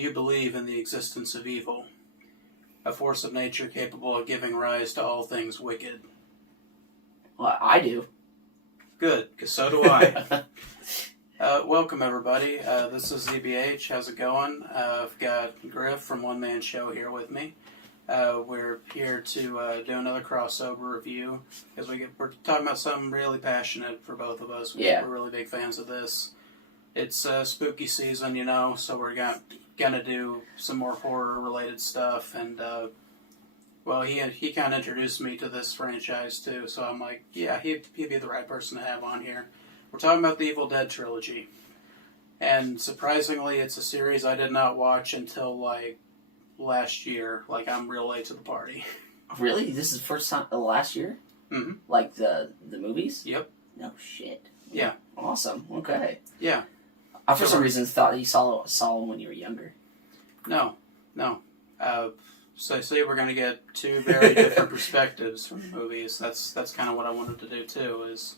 you believe in the existence of evil? A force of nature capable of giving rise to all things wicked. Well, I do. Good, because so do I. Welcome, everybody. This is ZBH. How's it going? I've got Grif from One Man Show here with me. We're here to do another crossover review because we're talking about something really passionate for both of us. Yeah. We're really big fans of this. It's spooky season, so we're gonna do some more horror-related stuff. And well, he kind of introduced me to this franchise too, so I'm like, yeah, he'd be the right person to have on here. We're talking about the Evil Dead Trilogy, and surprisingly, it's a series I did not watch until last year. I'm real late to the party. Really? This is the first time last year? Mm-hmm. Like the movies? Yep. No shit. Yeah. Awesome. Okay. Yeah. I for some reason thought you saw them when you were younger. No. So see, we're going to get two very different perspectives from the movies. That's kind of what I wanted to do too, is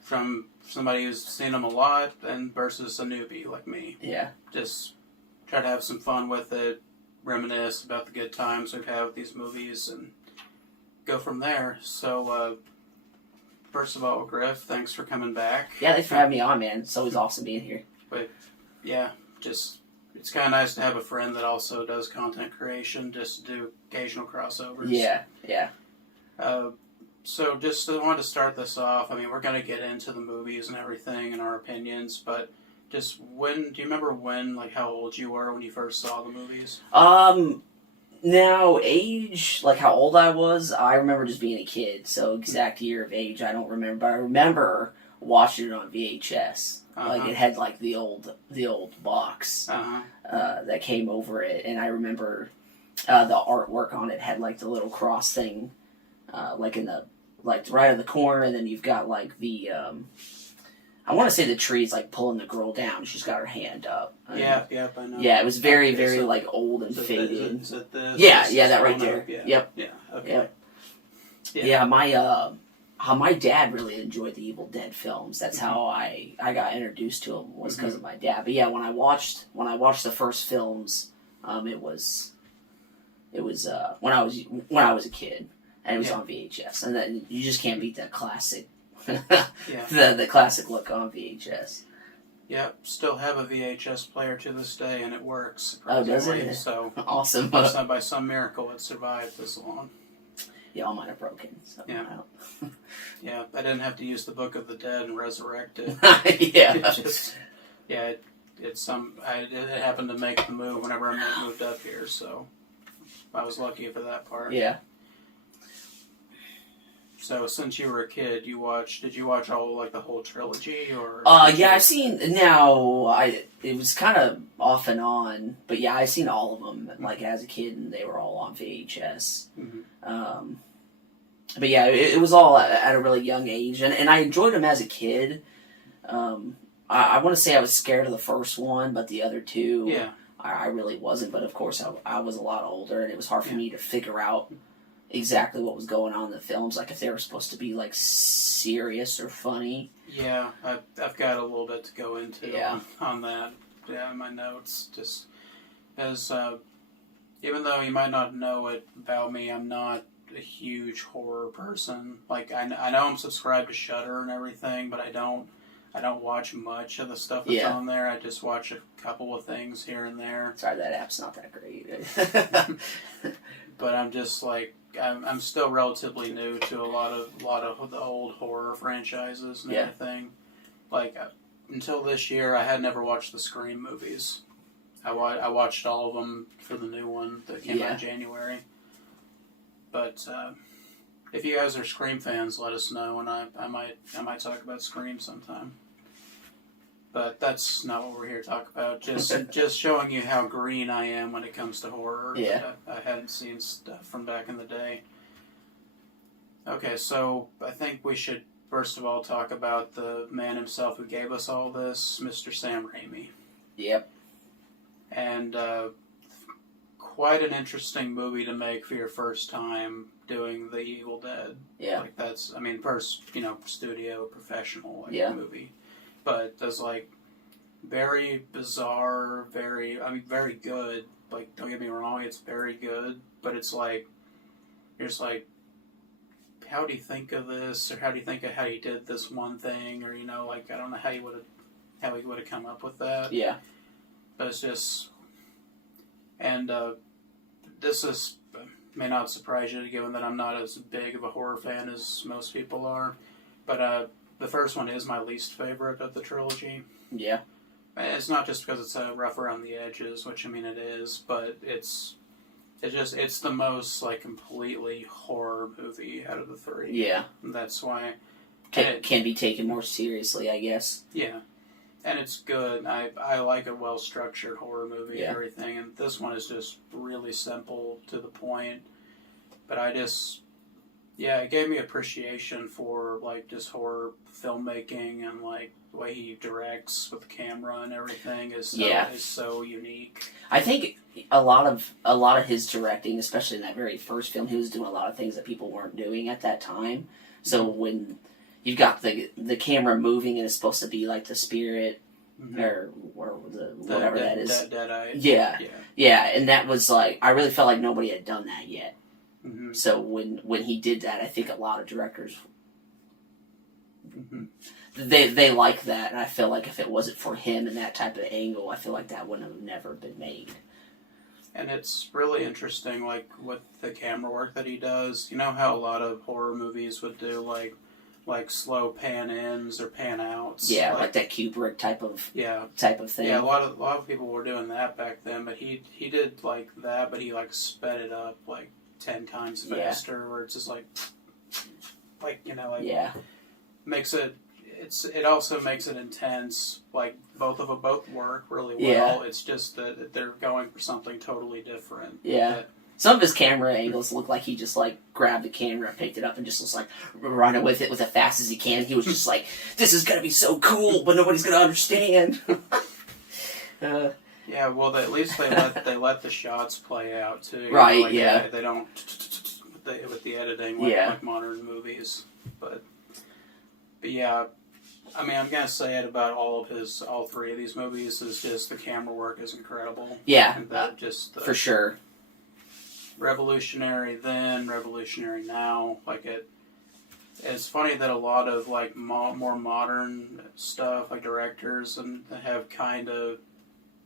from somebody who's seen them a lot and versus a newbie like me. Yeah. Just try to have some fun with it, reminisce about the good times we've had with these movies, and go from there. So, first of all, Griff, thanks for coming back. Yeah, thanks for having me on, man. It's always awesome being here. But yeah, it's kind of nice to have a friend that also does content creation, just to do occasional crossovers. Yeah. So just wanted to start this off. I mean, we're going to get into the movies and everything and our opinions, but just do you remember how old you were when you first saw the movies? Now, age, how old I was, I remember just being a kid, so exact year of age I don't remember, but I remember watching it on VHS. Uh-huh. It had the old box that came over it, and I remember the artwork on it had the little cross thing, in the right in the corner, and then you've got the I want to say the tree's pulling the girl down. She's got her hand up. Yeah, I know. Yeah, it was very old and faded. Is it this? Yeah, that right there. Yeah. Yep. Yeah. Okay. Yep. Yeah, my dad really enjoyed the Evil Dead films. That's how I got introduced to them, was because of my dad. But yeah, when I watched the first films, it was when I was a kid, and it was on VHS, and then you just can't beat that classic. the classic look on VHS. Yep, still have a VHS player to this day, and it works. Oh, does it? So awesome. By some miracle, it survived this long. Yeah, all mine are broken. So Yeah, I didn't have to use the Book of the Dead and resurrect it. Yeah. It happened to make the move whenever I moved up here, so I was lucky for that part. Yeah. So since you were a kid, did you watch all the whole trilogy, or? Yeah, I've seen it was kind of off and on, but yeah, I've seen all of them as a kid, and they were all on VHS. Mm-hmm. But yeah, it was all at a really young age, and I enjoyed them as a kid. I want to say I was scared of the first one, but the other two, yeah, I really wasn't. But of course, I was a lot older, and it was hard for me to figure out exactly what was going on in the films, if they were supposed to be serious or funny. Yeah, I've got a little bit to go into on that. Yeah, in my notes, just as even though you might not know it about me, I'm not a huge horror person. I know I'm subscribed to Shudder and everything, but I don't watch much of the stuff that's on there. I just watch a couple of things here and there. Sorry, that app's not that great. But I'm just I'm still relatively new to a lot of the old horror franchises and everything. Until this year, I had never watched the Scream movies. I watched all of them for the new one that came out in January. But if you guys are Scream fans, let us know, and I might talk about Scream sometime. But that's not what we're here to talk about. Just showing you how green I am when it comes to horror. Yeah. I hadn't seen stuff from back in the day. Okay, so I think we should first of all talk about the man himself who gave us all this, Mr. Sam Raimi. Yep. And quite an interesting movie to make for your first time doing The Evil Dead. Yeah. First, studio professional movie. But there's very bizarre, very good. Like, don't get me wrong, it's very good, but it's like, you're just like, how do you think of this, or how do you think of how you did this one thing, or, like, I don't know how he would have come up with that. Yeah. But it's just, and this may not surprise you, given that I'm not as big of a horror fan as most people are, but the first one is my least favorite of the trilogy. Yeah. It's not just because it's rough around the edges, which, I mean, it is, but it's the most, like, completely horror movie out of the three. Yeah. And that's why... Can be taken more seriously, I guess. Yeah. And it's good. I like a well-structured horror movie and everything, and this one is just really simple, to the point. But it gave me appreciation for, like, just horror filmmaking, and, like, the way he directs with the camera and everything is so unique. I think a lot of his directing, especially in that very first film, he was doing a lot of things that people weren't doing at that time. So when you've got the camera moving and it's supposed to be like the spirit or whatever that is. Dead Eye. Yeah, and that was like, I really felt like nobody had done that yet. Mm-hmm. So when he did that, I think a lot of directors they like that, and I feel like if it wasn't for him and that type of angle, I feel like that wouldn't have never been made. And it's really interesting, like, with the camera work that he does. You know how a lot of horror movies would do, like slow pan-ins or pan-outs? Yeah, like that Kubrick type of thing. Yeah, a lot of people were doing that back then, but he did, like, that, but he, like, sped it up, like, 10 times faster, where it's just, like, makes it... It also makes it intense. Like, both work really well. Yeah. It's just that they're going for something totally different. Yeah. Some of his camera angles look like he just, like, grabbed the camera, picked it up, and just was, like, running with it as fast as he can. He was just like, this is going to be so cool, but nobody's going to understand. Yeah, well, at least they let the shots play out, too. Right, like, yeah. They don't with the editing like modern movies. But yeah, I mean, I'm going to say it about all three of these movies, is just the camera work is incredible. Yeah, and for sure. Revolutionary then, revolutionary now. Like, it's funny that a lot of, like, more modern stuff, like directors, and have kind of,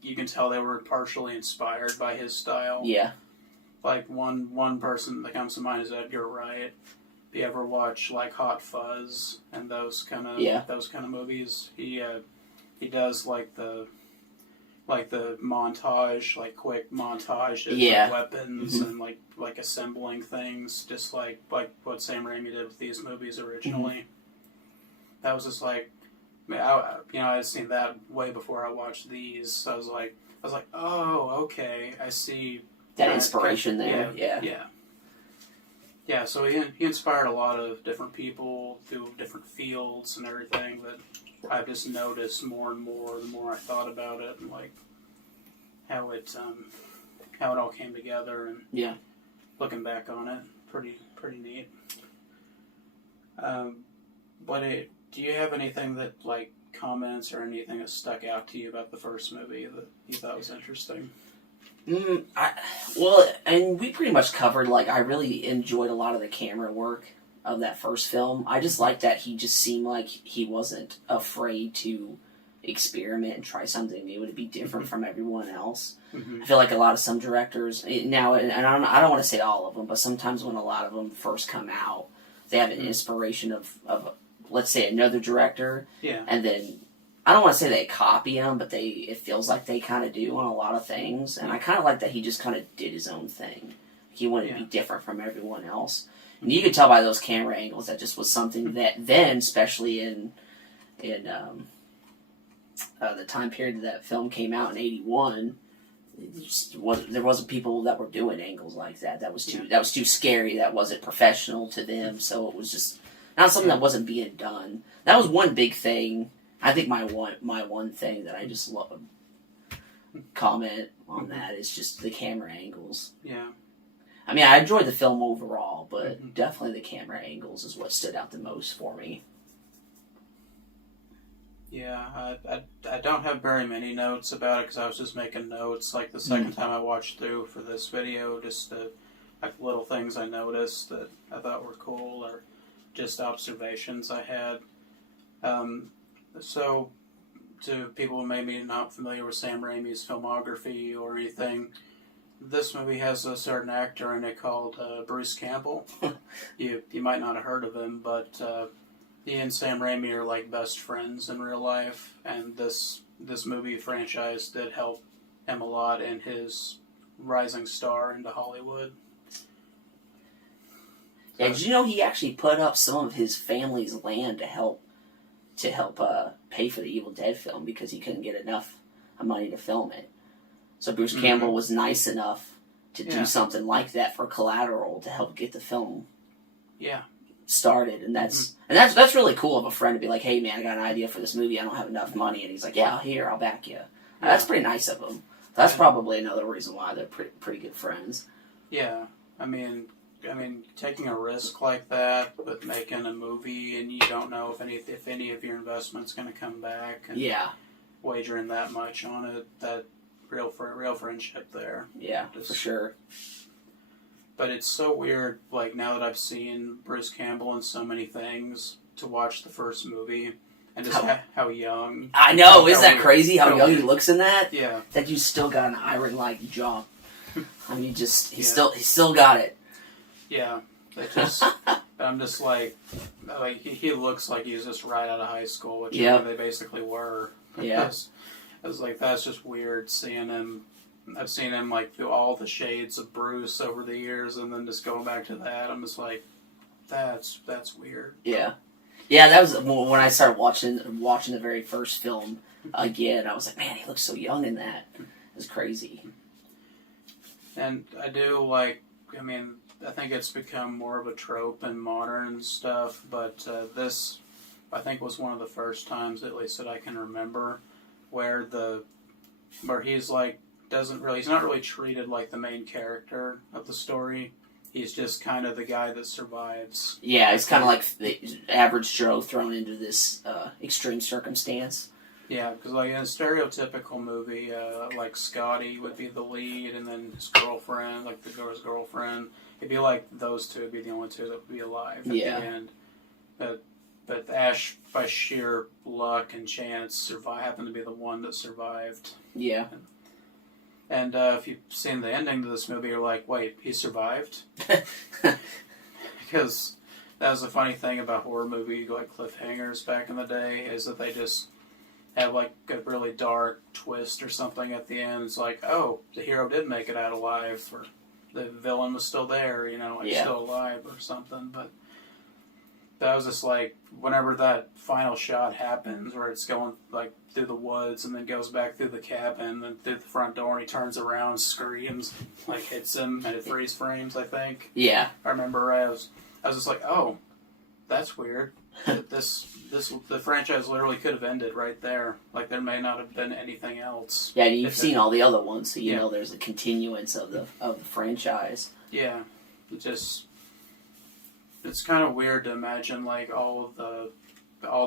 you can tell they were partially inspired by his style. Yeah. Like, one person that comes to mind is Edgar Wright. If you ever watch, like, Hot Fuzz and those kind of movies, he does like the montage, like, quick montage of weapons and like assembling things, just like what Sam Raimi did with these movies originally. That was just like, I had seen that way before I watched these. So I was like, oh, okay, I see that inspiration there. Yeah, so he inspired a lot of different people through different fields and everything that I've just noticed more and more the more I thought about it, and, like, how it all came together, and looking back on it, pretty neat. Do you have anything that, like, comments or anything that stuck out to you about the first movie that you thought was interesting? And we pretty much covered, like, I really enjoyed a lot of the camera work of that first film. I just liked that he just seemed like he wasn't afraid to experiment and try something new to be different from everyone else. I feel like a lot of some directors, now, and I don't want to say all of them, but sometimes when a lot of them first come out, they have an inspiration of let's say, another director, and then I don't want to say they copy him, but it feels like they kind of do on a lot of things, and I kind of like that he just kind of did his own thing. He wanted to be different from everyone else. And you could tell by those camera angles that just was something that then, especially in the time period that film came out in '81, there wasn't people that were doing angles like that. That was too scary. That wasn't professional to them. So it was just not something that wasn't being done. That was one big thing. I think my one thing that I just love comment on that is just the camera angles. Yeah. I mean, I enjoyed the film overall, but definitely the camera angles is what stood out the most for me. Yeah, I don't have very many notes about it because I was just making notes like the second time I watched through for this video, just like little things I noticed that I thought were cool or just observations I had. So, to people who may be not familiar with Sam Raimi's filmography or anything, this movie has a certain actor in it called Bruce Campbell. You might not have heard of him, but he and Sam Raimi are like best friends in real life, and this movie franchise did help him a lot in his rising star into Hollywood. Yeah, did you know he actually put up some of his family's land to help pay for the Evil Dead film because he couldn't get enough money to film it. So Bruce Campbell was nice enough to do something like that for collateral to help get the film started, and that's really cool of a friend to be like, hey man, I got an idea for this movie, I don't have enough money, and he's like, yeah, here, I'll back you. That's pretty nice of him. That's probably another reason why they're pretty good friends. Yeah, I mean, taking a risk like that with making a movie and you don't know if any of your investment's going to come back, and wagering that much on it, that real friendship there. Yeah, for sure. But it's so weird, like, now that I've seen Bruce Campbell in so many things, to watch the first movie and just how young. I know, isn't that crazy how young he looks in that? Yeah. That you still got an iron-like jaw. I mean, he's still got it. Yeah. I'm just like he looks like he's just right out of high school, which they basically were. Yeah. I was like, that's just weird seeing him. I've seen him like through all the shades of Bruce over the years, and then just going back to that, I'm just like, that's weird. Yeah, yeah. That was when I started watching the very first film again. I was like, man, he looks so young in that. It's crazy. And I do like. I mean, I think it's become more of a trope in modern stuff, but this, I think, was one of the first times, at least that I can remember, where he's like. He's not really treated like the main character of the story. He's just kind of the guy that survives. Yeah, he's kind of like the average Joe thrown into this extreme circumstance. Yeah, because like in a stereotypical movie, like Scotty would be the lead, and then his girlfriend, like the girl's girlfriend, it'd be like those two would be the only two that would be alive at the end. But Ash, by sheer luck and chance, happened to be the one that survived. Yeah. And if you've seen the ending to this movie, you're like, wait, he survived? Because that was the funny thing about horror movie like cliffhangers back in the day, is that they just have like a really dark twist or something at the end. It's like, oh, the hero did make it out alive, or the villain was still there, still alive or something. But that was just like, whenever that final shot happens, where it's going like through the woods and then goes back through the cabin and through the front door, and he turns around, screams, like hits him, and it freeze frames, I think. Yeah. I remember I was just like, oh, that's weird. The franchise literally could have ended right there. Like, there may not have been anything else. Yeah, you've seen all the other ones, so you know there's a continuance of the franchise. Yeah. It's kind of weird to imagine like all the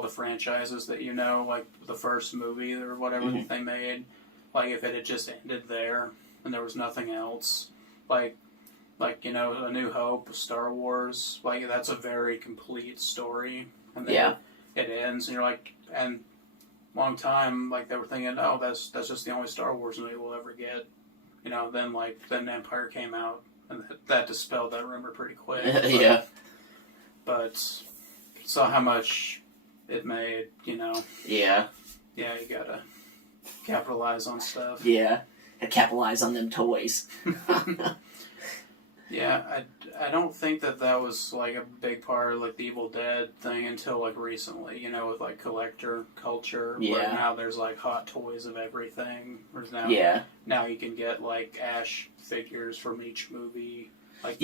franchises that like the first movie or whatever that they made, like if it had just ended there and there was nothing else, like A New Hope, Star Wars, like that's a very complete story, and then it ends, and you're like, and long time like they were thinking, oh, that's just the only Star Wars movie we'll ever get, then Empire came out, and that dispelled that rumor pretty quick. Yeah. But saw how much it made, Yeah. Yeah, you gotta capitalize on stuff. Yeah, and capitalize on them toys. Yeah, I don't think that was like a big part of like the Evil Dead thing until like recently, with like collector culture. Yeah. Where now there's like hot toys of everything. Whereas now you can get like Ash figures from each movie. Like,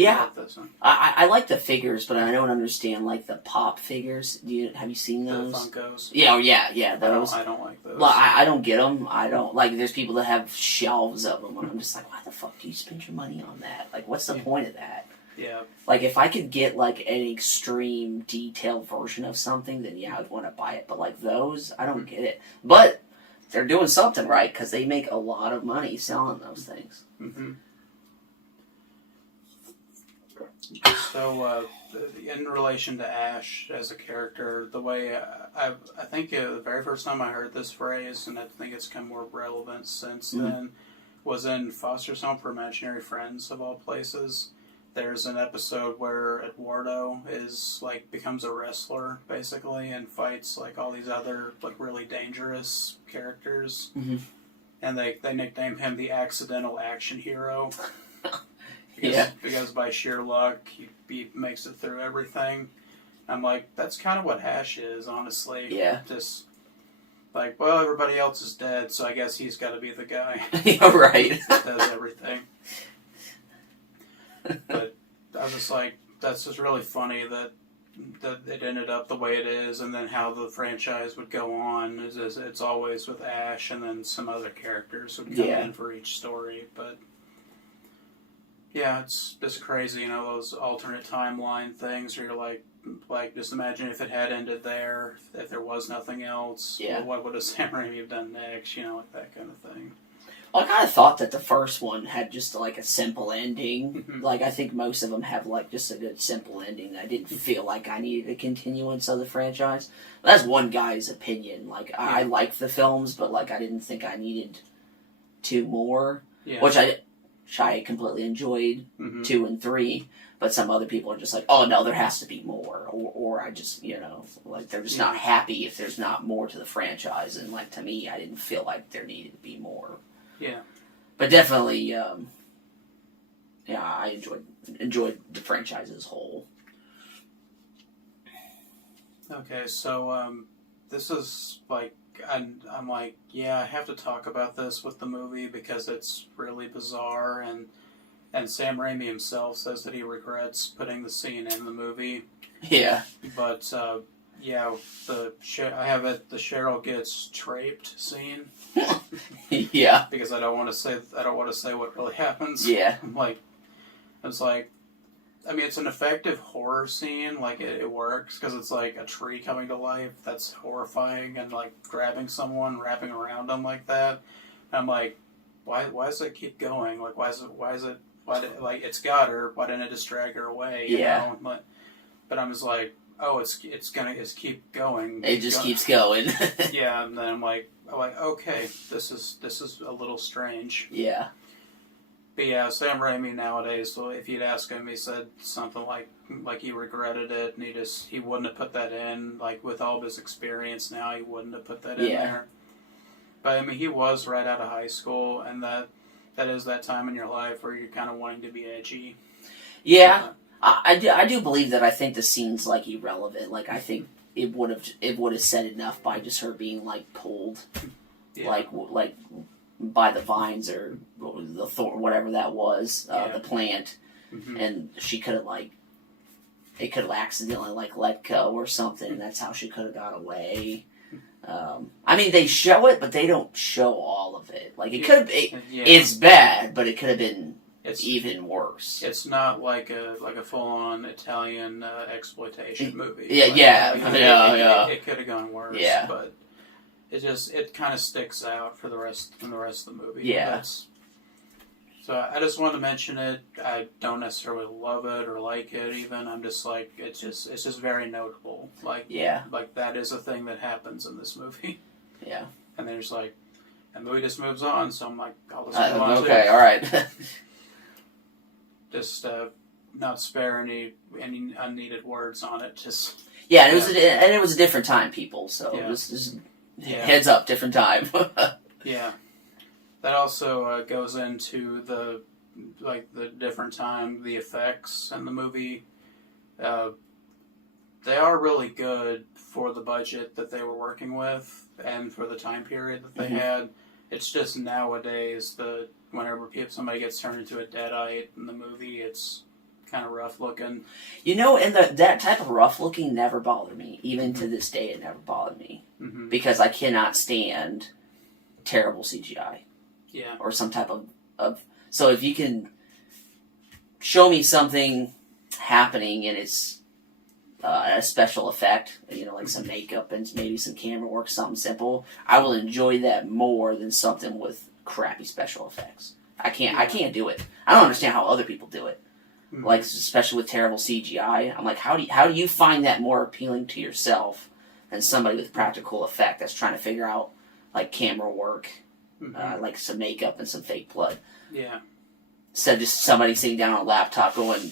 I like the figures, but I don't understand like the pop figures. Have you seen those? The Funkos. Yeah, those. I don't like those. Well, I don't get them. I don't like. There's people that have shelves of them, and I'm just like, why the fuck do you spend your money on that? Like, what's the point of that? Yeah. Like, if I could get, like, an extreme detailed version of something, then yeah, I'd want to buy it. But, like, those, I don't get it. But they're doing something right, because they make a lot of money selling those things. Mm-hmm. So, in relation to Ash as a character, the way I think the very first time I heard this phrase, and I think it's become more relevant since then, was in Foster's Home for Imaginary Friends, of all places. There's an episode where Eduardo becomes a wrestler, basically, and fights, like, all these other, like, really dangerous characters. Mm-hmm. And they nickname him the Accidental Action Hero. Because by sheer luck, he makes it through everything. I'm like, that's kind of what Ash is, honestly. Yeah. Just like, well, everybody else is dead, so I guess he's got to be the guy. Yeah, right. That does everything. But I was just like, that's just really funny that it ended up the way it is, and then how the franchise would go on. It's always with Ash, and then some other characters would come in for each story, but. Yeah, it's just crazy, those alternate timeline things where you're like, just imagine if it had ended there, if there was nothing else, what would Sam Raimi have done next, like that kind of thing. Well, I kind of thought that the first one had just, like, a simple ending. Like, I think most of them have, like, just a good simple ending. I didn't feel like I needed a continuance of the franchise. That's one guy's opinion. Like, I like the films, but, like, I didn't think I needed two more, which I completely enjoyed 2 and 3, but some other people are just like, oh no, there has to be more, or I just, like, they're just not happy if there's not more to the franchise, and, like, to me, I didn't feel like there needed to be more. Yeah. But definitely, I enjoyed the franchise as a whole. Okay, so, this is, like, I'm like, yeah, I have to talk about this with the movie because it's really bizarre, and Sam Raimi himself says that he regrets putting the scene in the movie. Yeah. But, I have it, the Cheryl gets raped scene. Yeah. Because I don't want to say what really happens. Yeah. It's like, I mean, it's an effective horror scene. Like, it works because it's like a tree coming to life. That's horrifying, and like grabbing someone, wrapping around them like that. And I'm like, why does it keep going? Like, why did it's got her? Why didn't it just drag her away? You know? But I'm just like, oh, it's gonna just keep going. It just keeps going. Yeah, and then I'm like, okay, this is a little strange. Yeah. But yeah, Sam Raimi nowadays, so if you'd ask him, he said something like he regretted it, and he wouldn't have put that in. Like, with all of his experience now, he wouldn't have put that in there. But I mean, he was right out of high school, and that is that time in your life where you're kind of wanting to be edgy. Yeah, I do believe that. I think the scene's, like, irrelevant. Like, I think it would have said enough by just her being, like, pulled, like by the vines or the thorn, whatever that was, the plant, and she could have, like, it could have accidentally, like, let go or something, and that's how she could have got away. I mean, they show it, but they don't show all of it. Like, it could have been, it's bad, but it could have been even worse. It's not like a full-on Italian exploitation movie. It could have gone worse. Yeah. But it kind of sticks out from the rest of the movie. Yeah. So I just wanted to mention it. I don't necessarily love it or like it even. I'm just like, it's just very notable. Like, that is a thing that happens in this movie. Yeah. And then it's like, the movie just moves on, so I'm like, I'll just move on. Okay, alright. Just not spare any unneeded words on it. Just and it was a different time, people. So just heads up, different time. Yeah, that also goes into the different time, the effects in the movie. They are really good for the budget that they were working with and for the time period that they had. It's just nowadays whenever somebody gets turned into a deadite in the movie, it's kind of rough looking. And that type of rough looking never bothered me. Even to this day, it never bothered me. Because I cannot stand terrible CGI. Yeah. Or some type of... So if you can show me something happening and it's a special effect, like some makeup and maybe some camera work, something simple, I will enjoy that more than something with crappy special effects. I can't do it. I don't understand how other people do it. Like, especially with terrible CGI. I'm like, how do you find that more appealing to yourself than somebody with practical effect that's trying to figure out, like, camera work, like some makeup and some fake blood. Yeah. Instead of just somebody sitting down on a laptop going,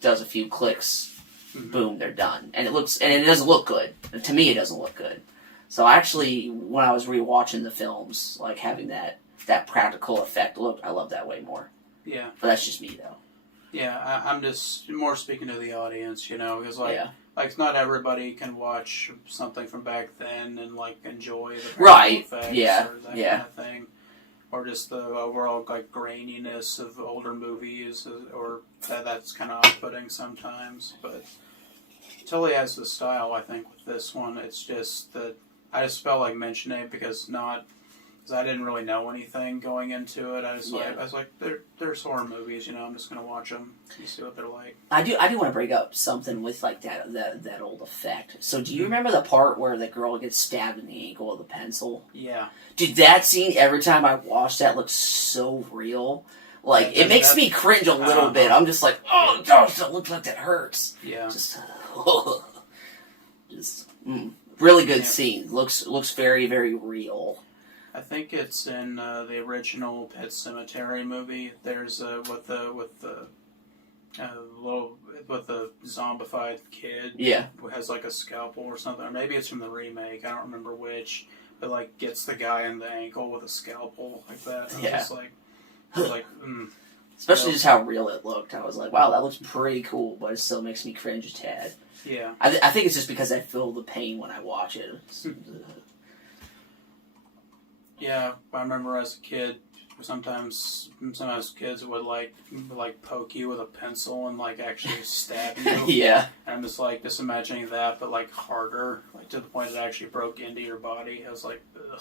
does a few clicks, boom, they're done. And it doesn't look good. To me, it doesn't look good. So actually, when I was rewatching the films, like, having that practical effect look, I love that way more. Yeah. But that's just me, though. Yeah, I'm just more speaking to the audience, because like not everybody can watch something from back then and like enjoy the right, effects or that kind of thing, or just the overall like graininess of older movies, or that's kind of off-putting sometimes. But Tilly has the style, I think, with this one. It's just that I just felt like mentioning it because I didn't really know anything going into it. I was like, there's horror movies, I'm just gonna watch them and see what they're like. I do want to bring up something with like that old effect. So do you remember the part where the girl gets stabbed in the ankle with a pencil? Yeah. Dude, that scene, every time I watch that, looks so real. Like, it makes me cringe a little bit. I'm just like, oh gosh, that looks like that hurts. Yeah. Really good scene. Looks very, very real. I think it's in the original Pet Sematary movie. There's with the zombified kid. Yeah. Who has like a scalpel or something. Or maybe it's from the remake. I don't remember which. But like gets the guy in the ankle with a scalpel like that. And yeah. Especially just how real it looked. I was like, wow, that looks pretty cool, but it still makes me cringe a tad. Yeah. I think it's just because I feel the pain when I watch it. Yeah, I remember as a kid, sometimes kids would like poke you with a pencil and like actually stab you. Yeah. And I'm just imagining that, but like harder, like to the point it actually broke into your body. I was like, ugh.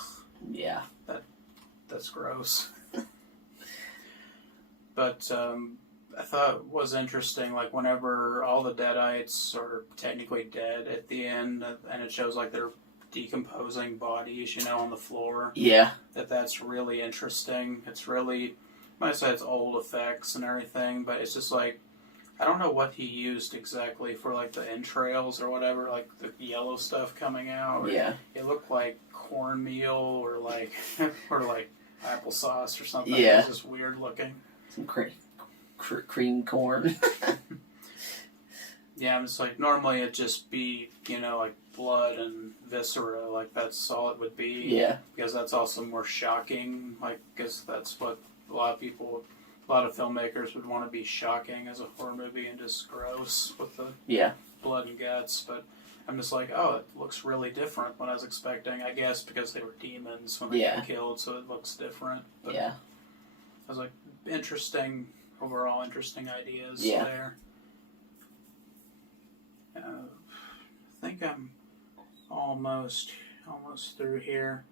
Yeah. That's gross. But I thought was interesting, like whenever all the Deadites are technically dead at the end, and it shows like they're decomposing bodies, on the floor. Yeah. That's really interesting. It's really, I might say it's old effects and everything, but it's just like, I don't know what he used exactly for like the entrails or whatever, like the yellow stuff coming out. Yeah. It looked like cornmeal or like applesauce or something. Yeah. It was just weird looking. Some cream corn. Yeah, I'm just like, normally it'd just be, like blood and viscera, like that's all it would be. Yeah. Because that's also more shocking, like, because that's what a lot of filmmakers would want to be shocking as a horror movie and just gross with the blood and guts. But I'm just like, oh, it looks really different than I was expecting, I guess because they were demons when they got killed, so it looks different. But I was like, overall interesting ideas there. I think I'm almost through here.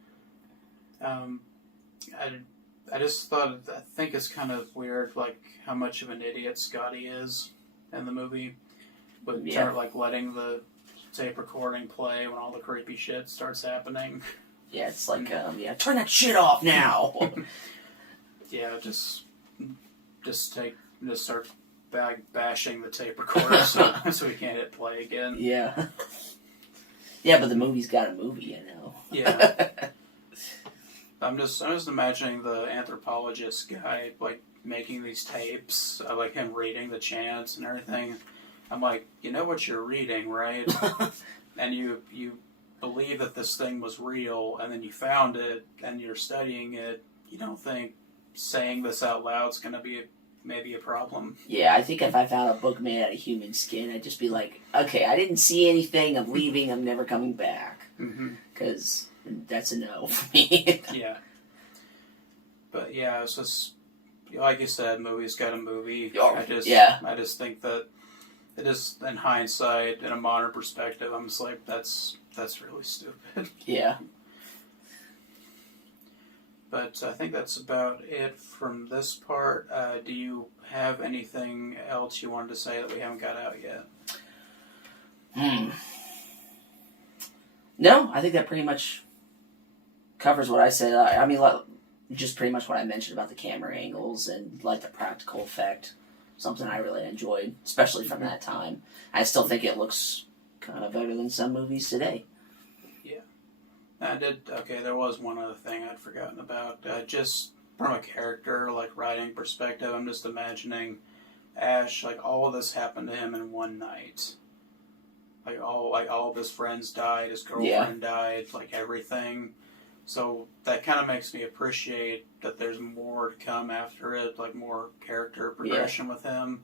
I just thought, I think it's kind of weird, like how much of an idiot Scotty is in the movie, with like letting the tape recording play when all the creepy shit starts happening. Yeah, it's like, turn that shit off now. Yeah, just start bashing the tape recorder so we can't hit play again. Yeah. Yeah, but the movie's got a movie, Yeah. I'm just imagining the anthropologist guy like making these tapes, like him reading the chants and everything. I'm like, you know what you're reading, right? And you believe that this thing was real, and then you found it, and you're studying it. You don't think saying this out loud is going to be maybe a problem? Yeah, I think if I found a book made out of human skin, I'd just be like, okay, I didn't see anything, I'm leaving, I'm never coming back. Because that's a no for me. Yeah. But yeah, it's just, like you said, movie's got a movie. I just think that it is, in hindsight, in a modern perspective, I'm just like, that's really stupid. Yeah. But I think that's about it from this part. Do you have anything else you wanted to say that we haven't got out yet? No, I think that pretty much covers what I said. I mean, just pretty much what I mentioned about the camera angles and like the practical effect. Something I really enjoyed, especially from that time. I still think it looks kind of better than some movies today. Yeah. I did. Okay, there was one other thing I'd forgotten about. Just from a character, like, writing perspective, I'm just imagining Ash, like, all of this happened to him in one night. Like all of his friends died, his girlfriend died, like, everything. So that kind of makes me appreciate that there's more to come after it, like more character progression with him.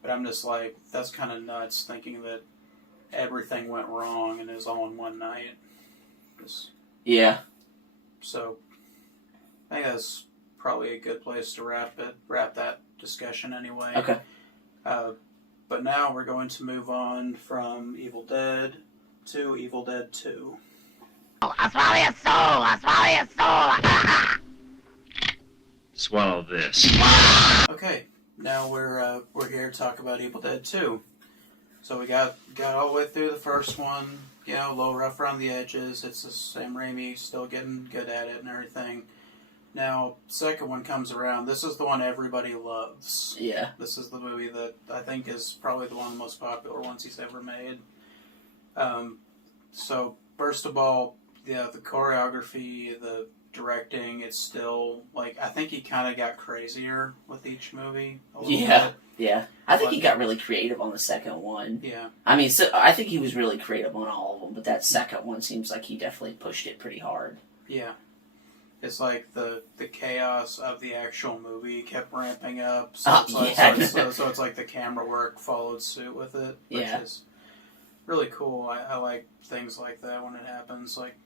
But I'm just like, that's kind of nuts thinking that everything went wrong and it was all in one night. So I think that's probably a good place to wrap that discussion anyway. Okay. But now we're going to move on from Evil Dead to Evil Dead 2. I swallow your soul! I swallow your soul! Swallow this. Okay, now we're here to talk about Evil Dead 2. So we got all the way through the first one, you know, a little rough around the edges. It's the Sam Raimi still getting good at it and everything. Now, second one comes around. This is the one everybody loves. Yeah. This is the movie that I think is probably the one of the most popular ones he's ever made. So, first of all, yeah, the choreography, the directing, it's still, like, I think he kind of got crazier with each movie a little bit. Yeah. I think he got really creative on the second one. Yeah. I mean, so I think he was really creative on all of them, but that second one seems like he definitely pushed it pretty hard. Yeah. It's like the chaos of the actual movie kept ramping up. So it's like the camera work followed suit with it, which is really cool. I like things like that when it happens. Like,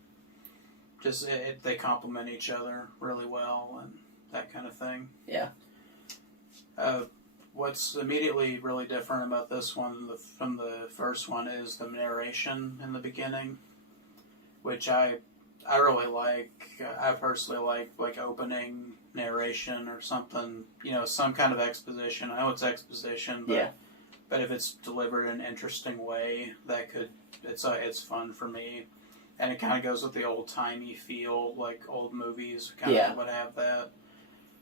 just they complement each other really well and that kind of thing. Yeah. What's immediately really different about this one from the first one is the narration in the beginning, which I really like. I personally like opening narration or something, you know, some kind of exposition. I know it's exposition, but if it's delivered in an interesting way, it's fun for me. And it kind of goes with the old-timey feel, like old movies kind of would have that.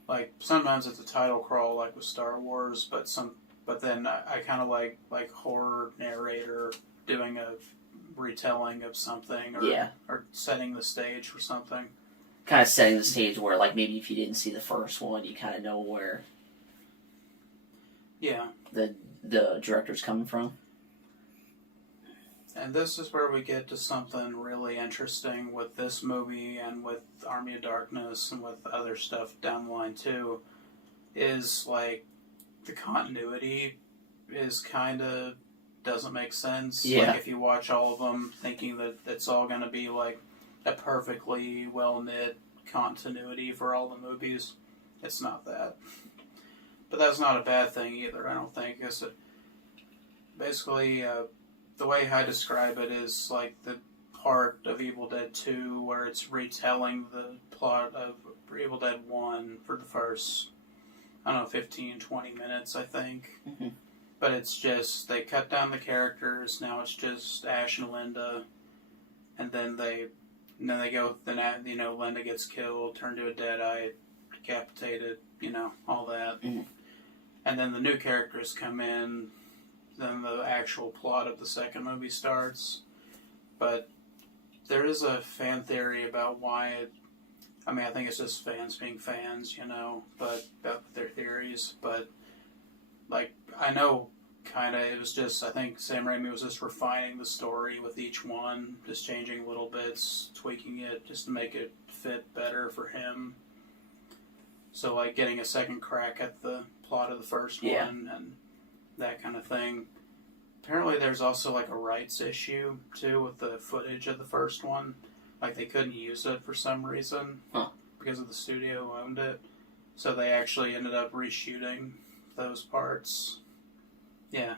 Like, sometimes it's a title crawl, like with Star Wars, but then I kind of like horror narrator doing a retelling of something or setting the stage for something. Kind of setting the stage where, like, maybe if you didn't see the first one, you kind of know where the director's coming from. And this is where we get to something really interesting with this movie and with Army of Darkness and with other stuff down the line too, is like the continuity is kind of doesn't make sense. Like, if you watch all of them thinking that it's all going to be like a perfectly well-knit continuity for all the movies, it's not that. But that's not a bad thing either, I don't think. It's basically, the way I describe it is like the part of Evil Dead 2 where it's retelling the plot of Evil Dead 1 for the first, 15, 20 minutes, I think. Mm-hmm. But it's just, they cut down the characters, now it's just Ash and Linda, and then they go, Linda gets killed, turned to a deadite, decapitated, all that. Mm-hmm. And then the new characters come in, then the actual plot of the second movie starts. But there is a fan theory about why I think it's just fans being fans, but about their theories. But, like, I know it was just, I think Sam Raimi was just refining the story with each one, just changing little bits, tweaking it, just to make it fit better for him. So, like, getting a second crack at the plot of the first one and that kind of thing. Apparently there's also, like, a rights issue, too, with the footage of the first one. Like, they couldn't use it for some reason because of the studio who owned it. So they actually ended up reshooting those parts. Yeah.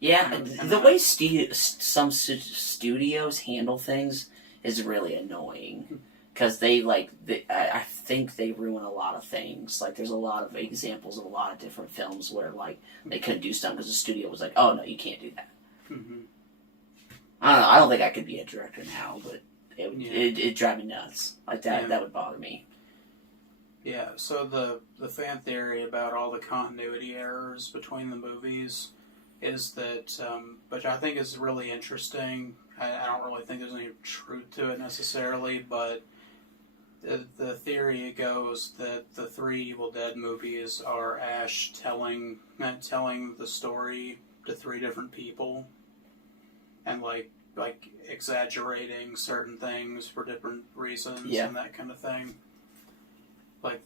Yeah, the way some studios handle things is really annoying. because I think they ruin a lot of things. Like, there's a lot of examples of a lot of different films where, like, they couldn't do stuff because the studio was like, oh, no, you can't do that. Mm-hmm. I don't know. I don't think I could be a director now, but it'd drive me nuts. Like, that would bother me. Yeah, so the fan theory about all the continuity errors between the movies is that, which I think is really interesting. I don't really think there's any truth to it necessarily, but the theory goes that the 3 Evil Dead movies are Ash telling the story to 3 different people, and like exaggerating certain things for different reasons and that kind of thing. Like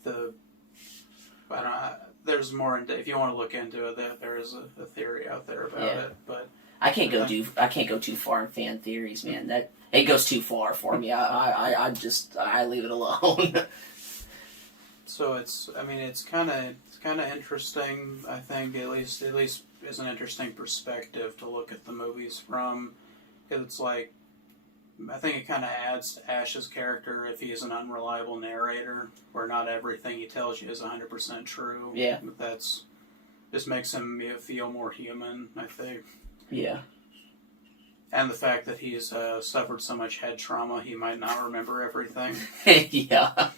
there's more if you want to look into it. There is a theory out there about it, but I can't go too far in fan theories, man. That it goes too far for me. I leave it alone. So it's kind of interesting. I think at least is an interesting perspective to look at the movies from, because it's like, I think it kind of adds to Ash's character if he is an unreliable narrator, where not everything he tells you is 100% true. Yeah. But just makes him feel more human, I think. Yeah. And the fact that he's suffered so much head trauma, he might not remember everything. Yeah.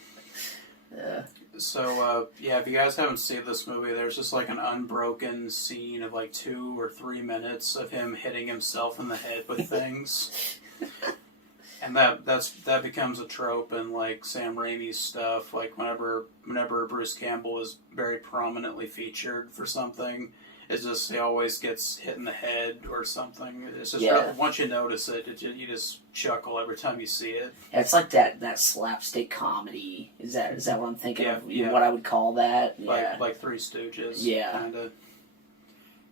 So, if you guys haven't seen this movie, there's just like an unbroken scene of like 2 or 3 minutes of him hitting himself in the head with things. And that becomes a trope in like Sam Raimi's stuff. Like whenever Bruce Campbell is very prominently featured for something, it's just he always gets hit in the head or something. It's just really, once you notice it, you just chuckle every time you see it. Yeah, it's like that slapstick comedy. Is that what I'm thinking of? Yeah. What I would call that? Yeah. Like Three Stooges. Yeah. Kind of.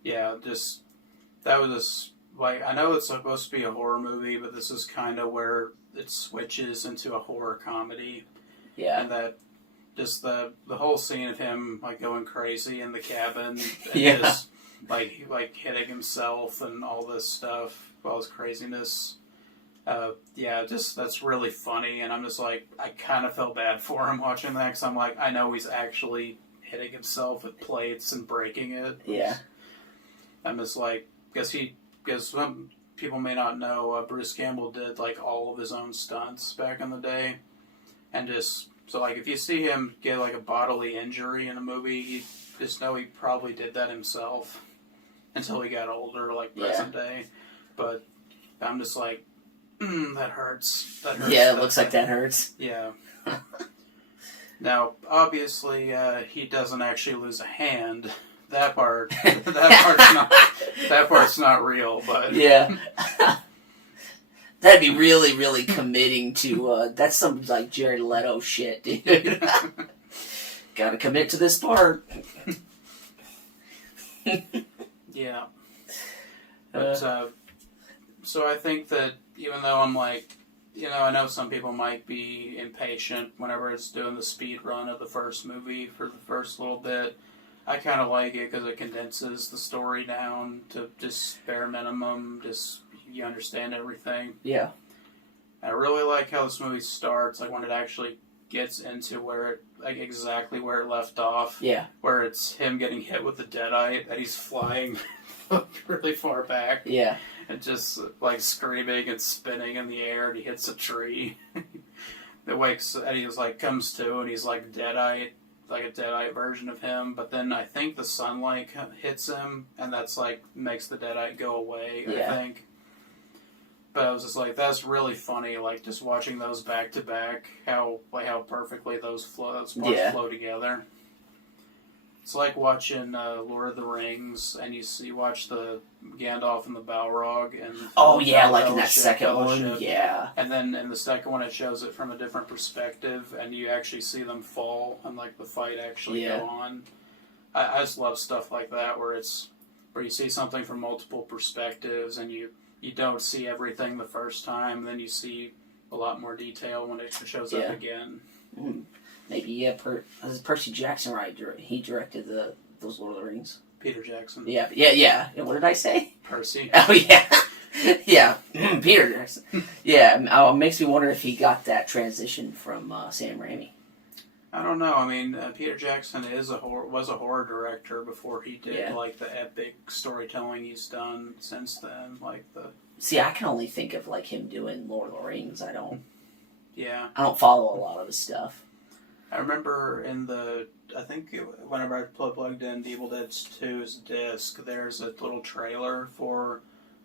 Yeah, that was just. Like, I know it's supposed to be a horror movie, but this is kind of where it switches into a horror comedy. Yeah. And that, just the whole scene of him, like, going crazy in the cabin. And just, like, hitting himself and all this stuff, all this craziness. That's really funny. And I'm just like, I kind of felt bad for him watching that, because I'm like, I know he's actually hitting himself with plates and breaking it. Yeah. I'm just like, because some people may not know, Bruce Campbell did like all of his own stunts back in the day, and so like if you see him get like a bodily injury in a movie, you just know he probably did that himself until he got older, like present day. But I'm just like, that hurts. That hurts. Yeah, it looks like that hurts. Yeah. Now, obviously, he doesn't actually lose a hand. That part's not real, but yeah, that'd be really, really committing to. That's some like Jared Leto shit, dude. Gotta commit to this part. Yeah, but so I think that even though I'm like, I know some people might be impatient whenever it's doing the speed run of the first movie for the first little bit. I kind of like it because it condenses the story down to just bare minimum, just you understand everything. Yeah. I really like how this movie starts, like when it actually gets into exactly where it left off. Yeah. Where it's him getting hit with the deadite, and he's flying really far back. Yeah. And just like screaming and spinning in the air, and he hits a tree. It wakes, and he like comes to, and he's like deadite. Like a deadite version of him, but then I think the sunlight hits him, and that's like makes the deadite go away. I think. But I was just like, that's really funny. Like just watching those back to back, how perfectly those parts flow together. It's like watching Lord of the Rings, and you watch the Gandalf and the Balrog, and like in that second one, yeah. And then in the second one, it shows it from a different perspective, and you actually see them fall, and like the fight actually go on. I just love stuff like that, where you see something from multiple perspectives, and you don't see everything the first time, and then you see a lot more detail when it shows up again. Mm. Maybe Percy Jackson, right? He directed those Lord of the Rings. Peter Jackson. Yeah. What did I say? Percy. Oh yeah. Yeah, Peter Jackson. Yeah, it makes me wonder if he got that transition from Sam Raimi. I don't know. I mean, Peter Jackson was a horror director before he did like the epic storytelling he's done since then. Like the See, I can only think of like him doing Lord of the Rings. I don't follow a lot of his stuff. I remember whenever I plugged in Evil Dead 2's disc, there's a little trailer for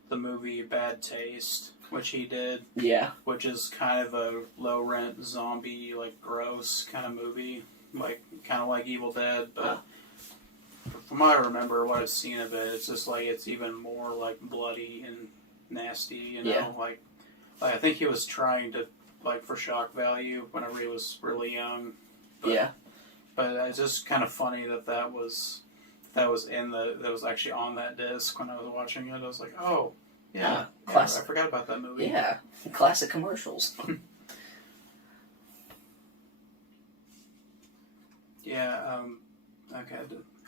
the movie Bad Taste, which he did. Yeah. Which is kind of a low-rent zombie, like, gross kind of movie. Like, kind of like Evil Dead, but from what I remember, what I've seen of it, it's just like, it's even more, like, bloody and nasty, you know? Yeah. Like, I think he was trying to, like, for shock value whenever he was really young. But, But it's just kind of funny that was actually on that disc when I was watching it. I was like, oh, yeah, I forgot about that movie. Yeah, classic commercials. Okay.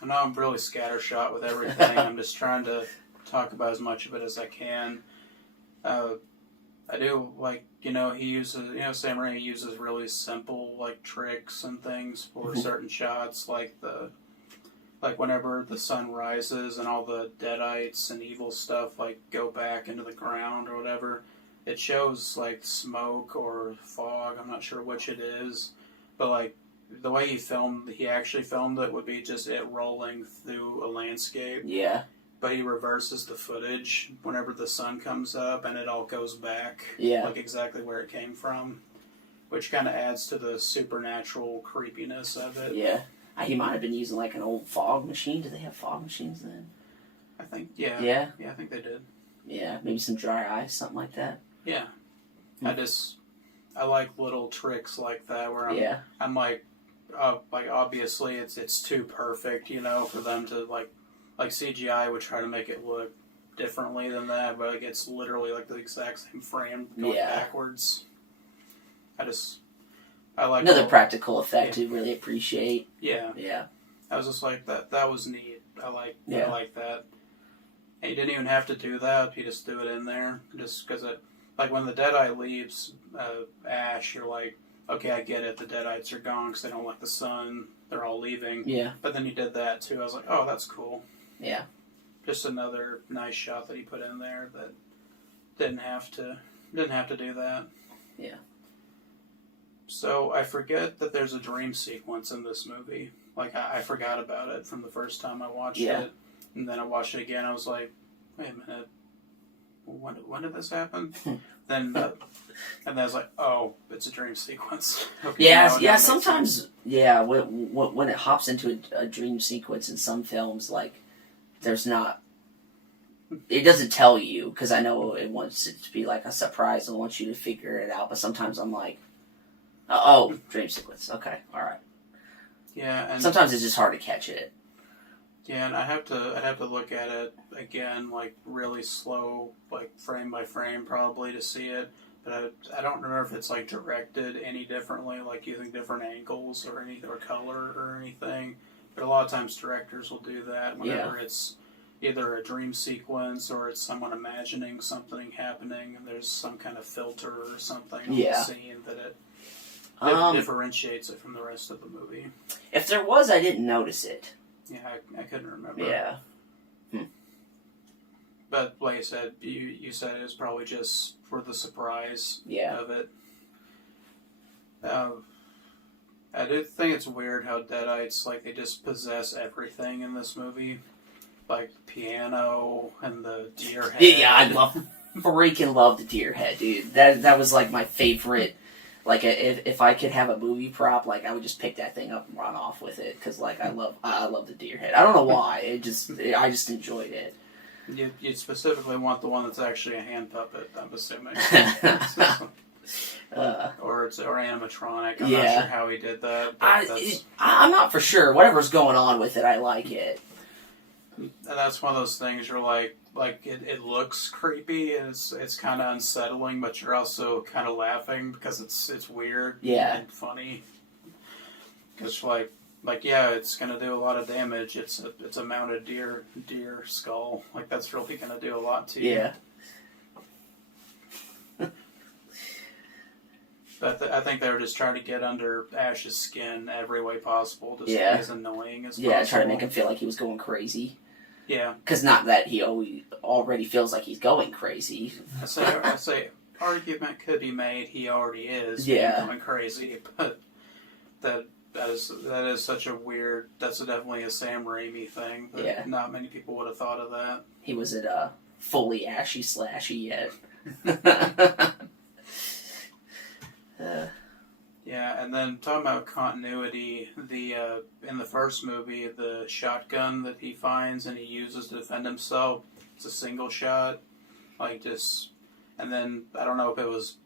I know I'm really scattershot with everything. I'm just trying to talk about as much of it as I can. I do, like, Sam Raimi uses really simple, like, tricks and things for certain shots, like whenever the sun rises and all the deadites and evil stuff, like, go back into the ground or whatever, it shows, like, smoke or fog, I'm not sure which it is, but, like, the way he actually filmed it would be just it rolling through a landscape. Yeah. But he reverses the footage whenever the sun comes up, and it all goes back, like exactly where it came from, which kind of adds to the supernatural creepiness of it. Yeah, he might have been using like an old fog machine. Did they have fog machines then? I think, yeah, I think they did. Yeah, maybe some dry ice, something like that. Yeah, I like little tricks like that where I'm like obviously it's too perfect, you know, for them to like CGI would try to make it look differently than that, but like it's literally like the exact same frame going backwards. I like another practical effect to really appreciate. Yeah. I was just like that was neat. I like that. And he didn't even have to do that. He just threw it in there just because it, like when the Deadeye leaves Ash, you're like, okay, I get it. The Deadites are gone because they don't like the sun. They're all leaving. Yeah. But then he did that too. I was like, oh, that's cool. Yeah. Just another nice shot that he put in there that didn't have to do that. Yeah. So I forget that there's a dream sequence in this movie. Like I forgot about it from the first time I watched it, and then I watched it again. I was like, wait a minute, when did this happen? And then I was like, oh, it's a dream sequence. Okay, sometimes, when it hops into a dream sequence in some films, like, there's not, it doesn't tell you, because I know it wants it to be like a surprise and wants you to figure it out, but sometimes I'm like, oh, dream sequence, okay, alright. Yeah, and sometimes it's just hard to catch it. Yeah, and I'd have to look at it again, like really slow, like frame by frame, probably to see it. But I don't remember if it's like directed any differently, like using different angles or color or anything. But a lot of times directors will do that whenever it's either a dream sequence or it's someone imagining something happening, and there's some kind of filter or something on the scene that it differentiates it from the rest of the movie. If there was, I didn't notice it. Yeah, I couldn't remember. Yeah. But like I said, you said it was probably just for the surprise of it. I do think it's weird how Deadites, like, they just possess everything in this movie. Like the piano and the deer head. Yeah, I freaking love the deer head, dude. That was like my favorite. Like, if I could have a movie prop, like, I would just pick that thing up and run off with it, because, like, I love the deer head. I don't know why. I just enjoyed it. You specifically want the one that's actually a hand puppet, I'm assuming. or animatronic. I'm not sure how he did that. I'm not for sure. Whatever's going on with it, I like it. And that's one of those things you're like it looks creepy and it's kind of unsettling, but you're also kind of laughing because it's weird and funny. Because it's gonna do a lot of damage. It's a mounted deer skull. Like, that's really gonna do a lot to you. Yeah. But I think they were just trying to get under Ash's skin every way possible, just Yeah. be as annoying as possible. Yeah, try to make him feel like he was going crazy. Yeah. Because not that he already feels like he's going crazy. I say argument could be made he already is going crazy, but that is such a weird. That's definitely a Sam Raimi thing. But not many people would have thought of that. He wasn't fully ashy slashy yet. Yeah, and then talking about continuity, in the first movie, the shotgun that he finds and he uses to defend himself, it's a single shot, and then I don't know if it was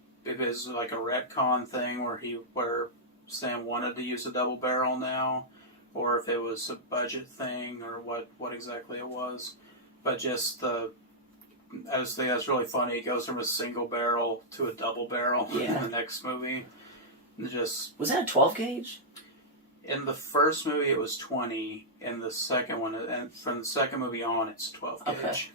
like a retcon thing where Sam wanted to use a double barrel now, or if it was a budget thing or what exactly it was, but just I just think that's really funny. It goes from a single barrel to a double barrel in the next movie. Was that a 12 gauge? In the first movie, it was 20. In the second one, and from the second movie on, it's 12 gauge. Okay.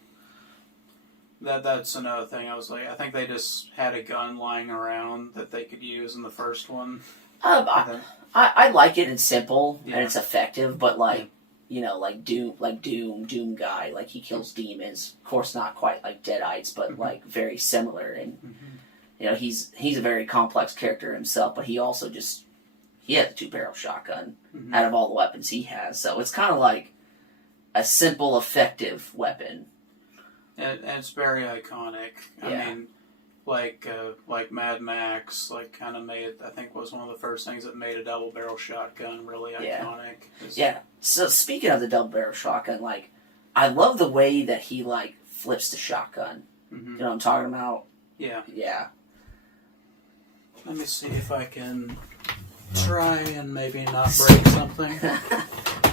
That's another thing. I was like, I think they just had a gun lying around that they could use in the first one. I like it. It's simple and it's effective, but like Doom guy, like he kills demons. Of course, not quite like Deadites, but like very similar. And he's a very complex character himself, but he also he has a 2-barrel shotgun out of all the weapons he has. So it's kind of like a simple, effective weapon. And it's very iconic. I mean, like Mad Max, kind of made, I think, was one of the first things that made a double barrel shotgun really iconic. Yeah. So speaking of the double barrel shotgun, I love the way that he flips the shotgun. You know what I'm talking about? Yeah. Yeah. Let me see if I can try and maybe not break something.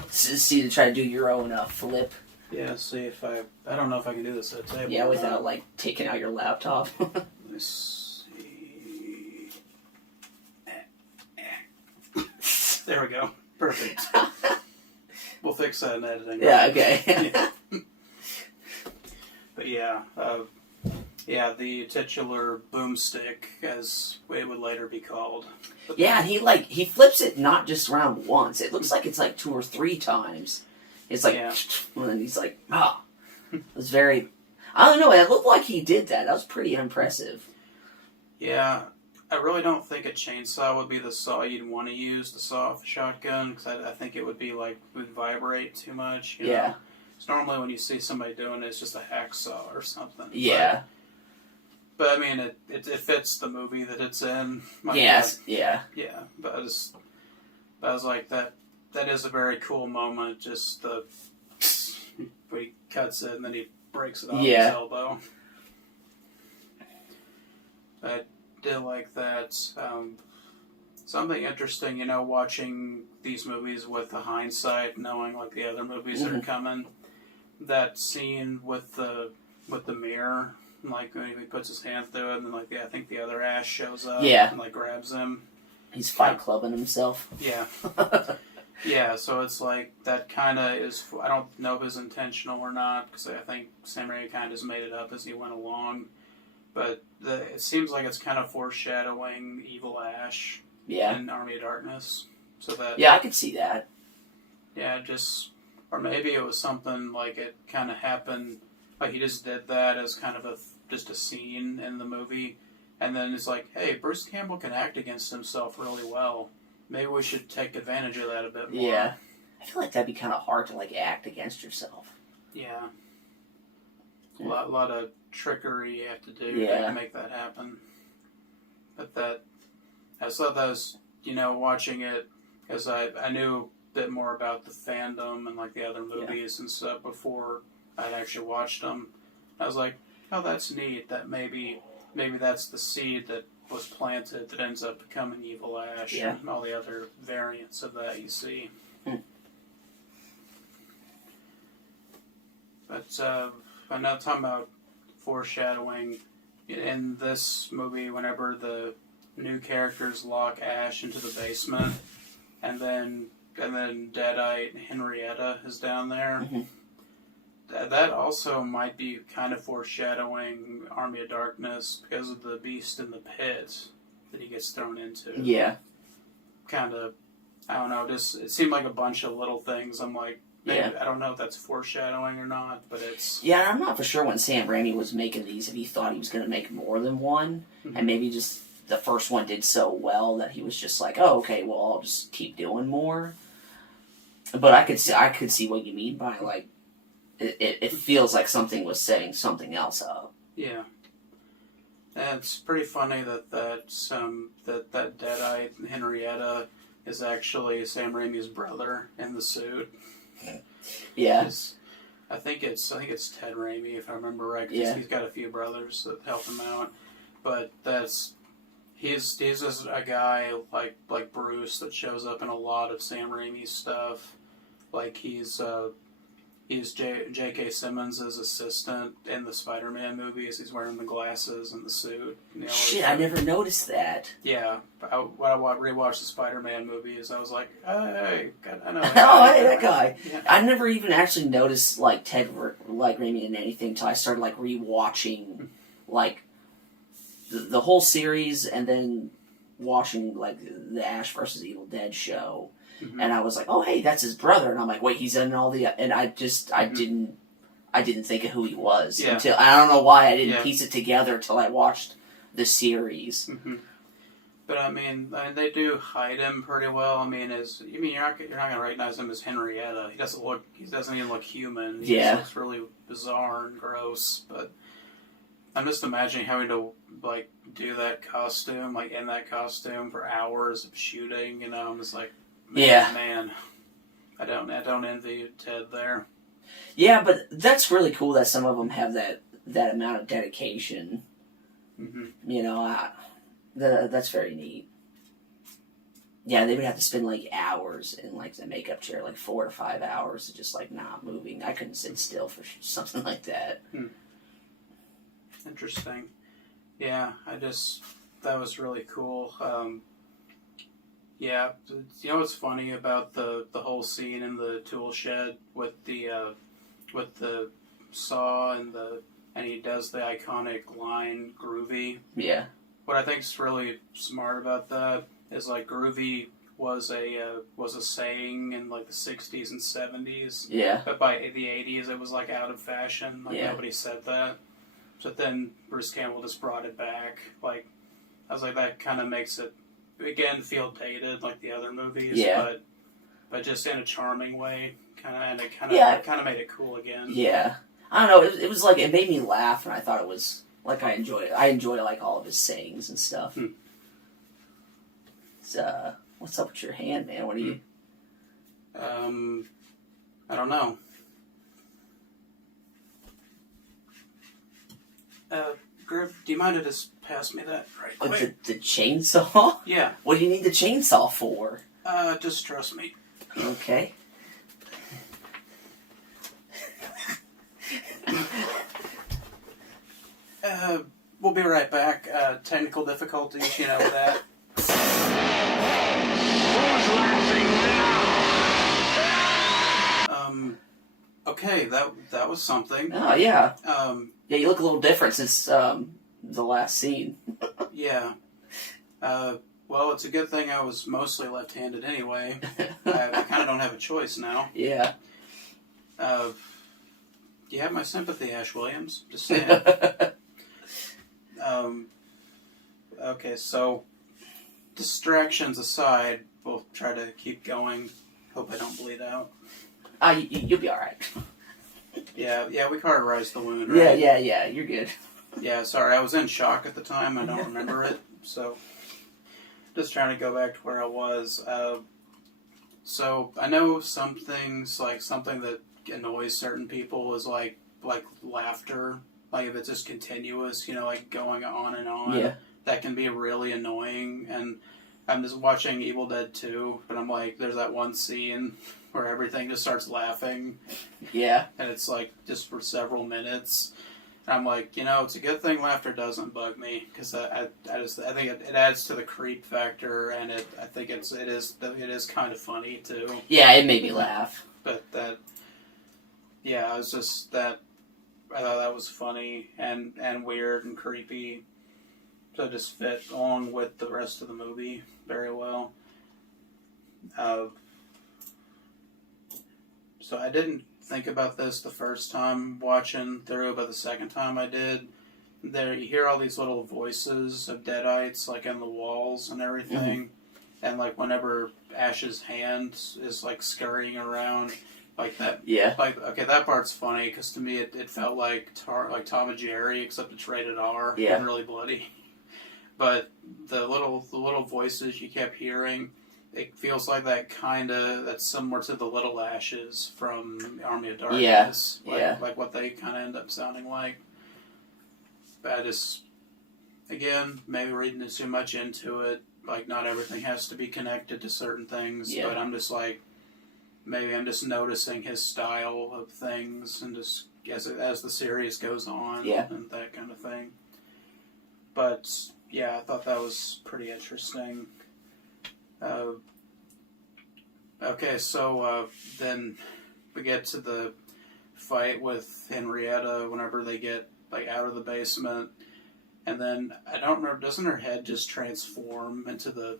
See to try to do your own flip. Yeah, see if I don't know if I can do this at a table. Yeah, without taking out your laptop. Let's see. There we go. Perfect. We'll fix that in editing. Yeah, okay. But the titular boomstick, as it would later be called. Yeah, and he flips it not just around once. It looks like it's 2 or 3 times. It's and he's like, It was very, I don't know, it looked like he did that. That was pretty impressive. Yeah, I really don't think a chainsaw would be the saw you'd want to use to saw off a shotgun, because I think it would be would vibrate too much. You know? So normally when you see somebody doing it, it's just a hacksaw or something. Yeah. But I mean, it fits the movie that it's in. Yes, yeah. Yeah, but I was like, that is a very cool moment, just when he cuts it and then he breaks it off his elbow. I did like that. Something interesting, watching these movies with the hindsight, knowing the other movies that are coming. That scene with the mirror, when he puts his hand through it, and then I think the other Ash shows up and grabs him. He's Fight Clubbing himself. Yeah. Yeah, so it's that kind of is, I don't know if it's intentional or not, because I think Sam Raimi kind of just made it up as he went along. But it seems like it's kind of foreshadowing Evil Ash in Army of Darkness. So that I could see that. Yeah, or maybe it was something it kind of happened, he just did that as kind of just a scene in the movie. And then it's hey, Bruce Campbell can act against himself really well. Maybe we should take advantage of that a bit more. Yeah. I feel like that'd be kind of hard to act against yourself. Yeah. A lot of trickery you have to do to make that happen. But I just thought that was, watching it, because I knew a bit more about the fandom and the other movies and stuff before I'd actually watched them. I was like, oh, that's neat. That maybe that's the seed that was planted that ends up becoming Evil Ash and all the other variants of that you see. But I'm not talking about foreshadowing. In this movie, whenever the new characters lock Ash into the basement, and then Deadite Henrietta is down there, that also might be kind of foreshadowing Army of Darkness because of the beast in the pit. he gets thrown into. Yeah. Kind of, I don't know. Just it seemed like a bunch of little things. I'm like, maybe, I don't know if that's foreshadowing or not, but it's. Yeah, I'm not for sure when Sam Raimi was making these if he thought he was going to make more than one, and maybe just the first one did so well that he was just like, oh, okay, well, I'll just keep doing more. But I could see what you mean by like, it feels like something was setting something else up. Yeah. And it's pretty funny that Deadeye Henrietta is actually Sam Raimi's brother in the suit. Yeah. I think it's Ted Raimi, if I remember right. Yeah. He's got a few brothers that help him out, but he's just a guy like Bruce that shows up in a lot of Sam Raimi's stuff. Like he's J.K. Simmons' assistant in the Spider-Man movies. He's wearing the glasses and the suit. Shit, I never noticed that. Yeah, when I rewatched the Spider-Man movies, I was like, hey, I know. Oh, hey, that guy. Yeah. I never even actually noticed like Ted like Raimi in anything until I started like rewatching like the whole series and then watching like the Ash vs. Evil Dead show. Mm-hmm. And I was like, oh, hey, that's his brother. And I'm like, wait, he's in all the... And I didn't think of who he was until... I don't know why I didn't piece it together until I watched the series. Mm-hmm. But, I mean, they do hide him pretty well. I mean, you're not going to recognize him as Henrietta. He doesn't even look human. He just looks really bizarre and gross. But I'm just imagining having to, like, do that costume, like, in that costume for hours of shooting, you know? I'm just like... Man, I don't envy Ted there. Yeah, but that's really cool that some of them have that amount of dedication. Mm-hmm. You know, that's very neat. Yeah, they would have to spend like hours in like the makeup chair, like 4 to 5 hours, just like not moving. I couldn't sit still for something like that. Interesting. Yeah, that was really cool. Yeah, you know what's funny about the whole scene in the tool shed with the saw and he does the iconic line "groovy." Yeah. What I think's really smart about that is like groovy was a saying in like the 60s and 70s. Yeah. But by the 80s it was like out of fashion. Like nobody said that. So then Bruce Campbell just brought it back. Like I was like that kind of makes it. Again, feel dated like the other movies, but just in a charming way, kind of made it cool again. Yeah, I don't know. It was like it made me laugh, and I thought it was like I enjoy like all of his sayings and stuff. It's, what's up with your hand, man? What are you? I don't know. Grif, do you mind to just pass me that right quick? The chainsaw? Yeah. What do you need the chainsaw for? Just trust me. Okay. We'll be right back. Technical difficulties, you know that. Okay, that was something. Oh, yeah. Yeah, you look a little different since the last scene. Yeah. Well, it's a good thing I was mostly left-handed anyway. I kind of don't have a choice now. Yeah. You have my sympathy, Ash Williams. Just saying. Okay, so distractions aside, we'll try to keep going. Hope I don't bleed out. You'll be all right. Yeah, we cauterized the wound, right? Yeah, you're good. Yeah, sorry, I was in shock at the time. I don't remember it, so just trying to go back to where I was. So I know some things, like something that annoys certain people is like laughter. Like if it's just continuous, like going on and on. Yeah. That can be really annoying. And I'm just watching Evil Dead 2, but I'm like, there's that one scene where everything just starts laughing. Yeah. And it's like just for several minutes. And I'm like, it's a good thing laughter doesn't bug me, because I think it adds to the creep factor, and I think it is kind of funny too. Yeah, it made me laugh. But it was just that I thought that was funny and weird and creepy. So it just fit along with the rest of the movie very well. So I didn't think about this the first time watching through, but the second time I did, there you hear all these little voices of Deadites like in the walls and everything, and like whenever Ash's hand is like scurrying around like that. Yeah. Like okay, that part's funny because to me it felt like Tom and Jerry except it's rated R and really bloody. But the little voices you kept hearing, it feels like that's similar to the Little Ashes from Army of Darkness. Like what they kind of end up sounding like. But I just, again, maybe reading too much into it. Like, not everything has to be connected to certain things. Yeah. But I'm just like, maybe I'm just noticing his style of things and just as the series goes on and that kind of thing. But, yeah, I thought that was pretty interesting. Okay, so then we get to the fight with Henrietta whenever they get like out of the basement, and then I don't remember. Doesn't her head just transform into the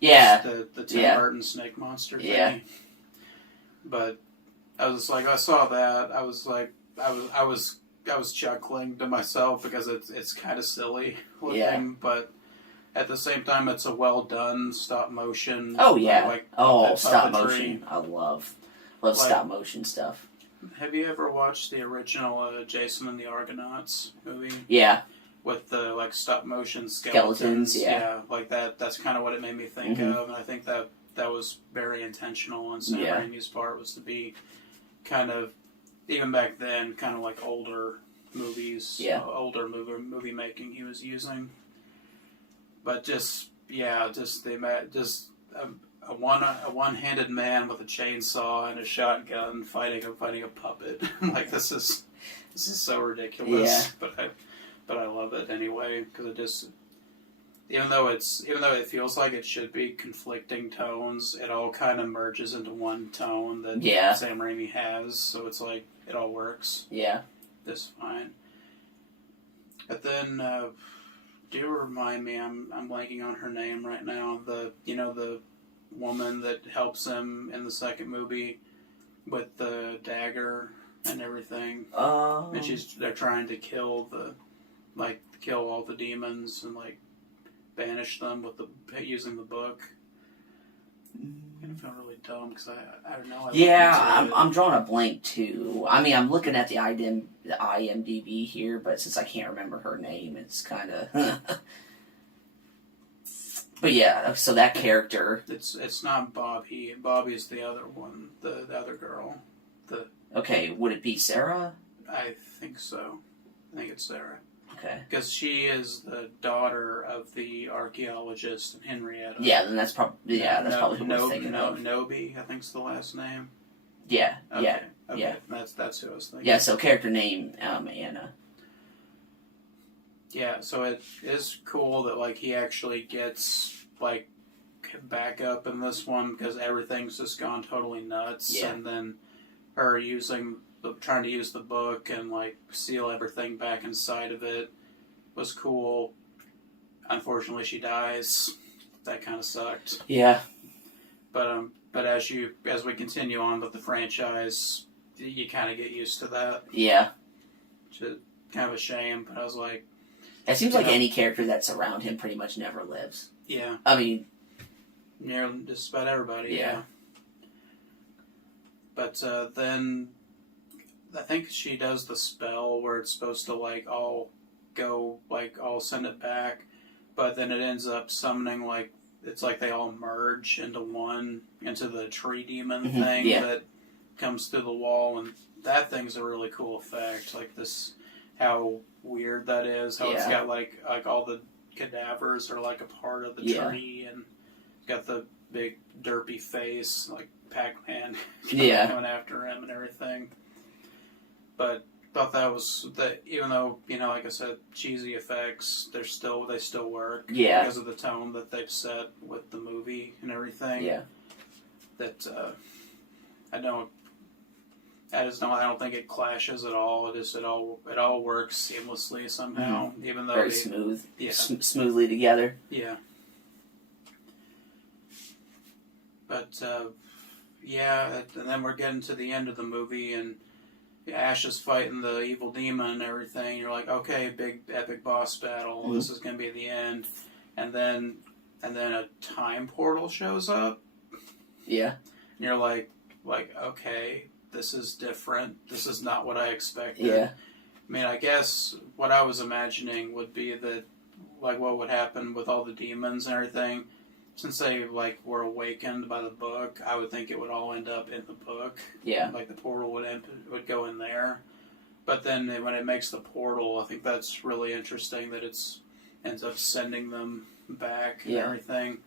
Tim Burton snake monster thing? Yeah. But I was just like, I saw that. I was like, I was chuckling to myself because it's kind of silly looking, but at the same time, it's a well done stop motion. Oh yeah, stop motion. I love stop motion stuff. Have you ever watched the original Jason and the Argonauts movie? Yeah. With the like stop motion skeletons. Yeah. Like that. That's kind of what it made me think of, and I think that was very intentional on Sam Raimi's part, was to be kind of, even back then, kind of like older movies, older movie making he was using. But a one-handed man with a chainsaw and a shotgun fighting a puppet. Like this is so ridiculous. Yeah. But I love it anyway because it just, even though it feels like it should be conflicting tones, it all kind of merges into one tone that Sam Raimi has. So it's like it all works. Yeah. Just fine. But then, do remind me, I'm blanking on her name right now. The woman that helps him in the second movie with the dagger and everything. And they're trying to kill all the demons and like banish them using the book. I'm gonna feel really dumb because I don't know. I'm drawing a blank too. I mean, I'm looking at the IMDb here, but since I can't remember her name, it's kind of. But yeah, so that character. It's not Bobby. Bobby's the other one, the other girl. Okay, would it be Sarah? I think so. I think it's Sarah. Okay. Because she is the daughter of the archaeologist Henrietta. Yeah, then that's probably who I'm thinking of. Nobi, I think's the last name. Yeah. Okay. Yeah. That's who I was thinking. Yeah. So character name Anna. Yeah. So it is cool that like he actually gets like back up in this one because everything's just gone totally nuts, and then her trying to use the book and like seal everything back inside of it was cool. Unfortunately, she dies. That kind of sucked. Yeah. But as we continue on with the franchise, you kind of get used to that. Yeah. Which is kind of a shame, but I was like, it seems like any character that's around him pretty much never lives. Yeah. I mean, nearly just about everybody. Yeah. But then I think she does the spell where it's supposed to like all send it back, but then it ends up summoning like it's like they all merge into the tree demon thing that comes through the wall, and that thing's a really cool effect. Like this, how weird that is. How it's got like all the cadavers are like a part of the tree, and it's got the big derpy face like Pac-Man coming after him and everything. But thought that even though, like I said, cheesy effects, they still work because of the tone that they've set with the movie and everything. Yeah. That I don't I don't think it clashes at all. It all works seamlessly somehow, even though very smooth, yeah, smoothly together. yeah. But yeah, and then we're getting to the end of the movie, and Ash is fighting the evil demon and everything. You're like, okay, big epic boss battle. Mm-hmm. This is gonna be the end, and then a time portal shows up. Yeah. And you're like, okay, this is different. This is not what I expected. Yeah. I mean, I guess what I was imagining would be that, like, what would happen with all the demons and everything. Since they, like, were awakened by the book, I would think it would all end up in the book. Yeah. Like, the portal would go in there. But then when it makes the portal, I think that's really interesting that ends up sending them back and everything.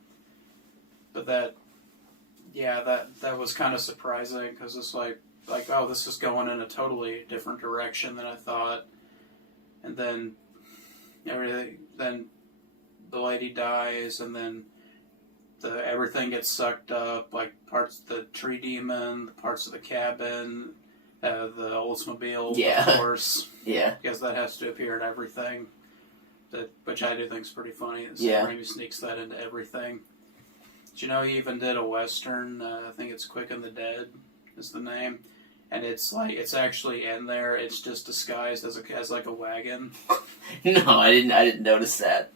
But that was kind of surprising, because it's like, oh, this is going in a totally different direction than I thought. And then then the lady dies, and then everything gets sucked up, like parts of the tree demon, the parts of the cabin, the Oldsmobile, of course. Yeah. Because that has to appear in everything. Which I do think is pretty funny. Yeah. Raimi sneaks that into everything. Did you know he even did a Western? I think it's Quick and the Dead is the name. And it's actually in there. It's just disguised as like a wagon. No, I didn't notice that.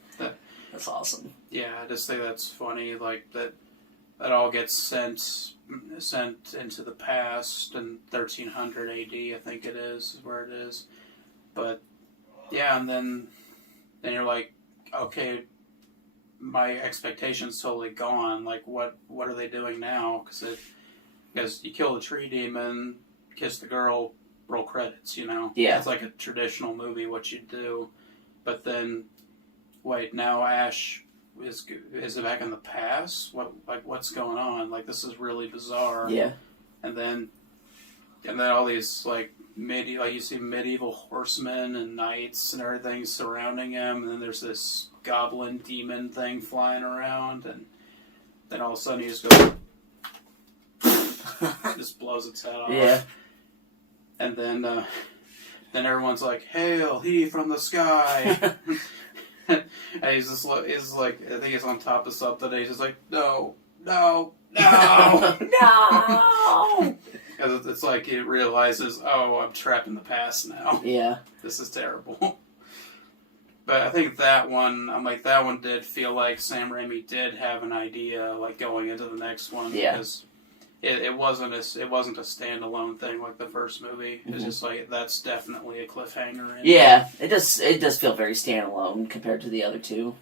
That's awesome. Yeah, I just think that's funny. Like that all gets sent into the past in 1300 AD. I think it is where it is. But yeah, and then you're like, okay, my expectation's totally gone. Like, what are they doing now? Because you kill the tree demon, kiss the girl, roll credits. You know, yeah, it's like a traditional movie. What you do, but then. Wait, now Ash is it back in the past? What's going on? Like, this is really bizarre. Yeah. And then all these you see medieval horsemen and knights and everything surrounding him, and then there's this goblin demon thing flying around, and then all of a sudden he just goes just blows its head off. Yeah. And then everyone's like, "Hail, he from the sky!" And he's like, I think he's on top of something, and he's just like, no. No! Because it's like he realizes, oh, I'm trapped in the past now. Yeah. This is terrible. But I think that one did feel like Sam Raimi did have an idea, like, going into the next one. Yeah. Because it wasn't a standalone thing like the first movie. It's just like, that's definitely a cliffhanger. Yeah, it does feel very standalone compared to the other two.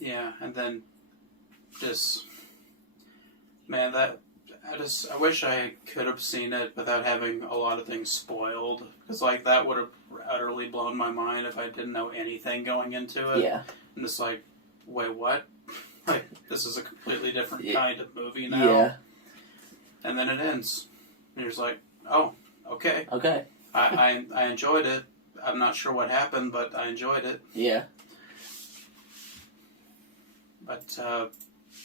Yeah, and then man, I wish I could have seen it without having a lot of things spoiled. Because, like, that would have utterly blown my mind if I didn't know anything going into it. Yeah. And it's like, wait, what? Like, this is a completely different kind of movie now. Yeah. And then it ends. And you're just like, oh, okay. Okay. I enjoyed it. I'm not sure what happened, but I enjoyed it. Yeah. But,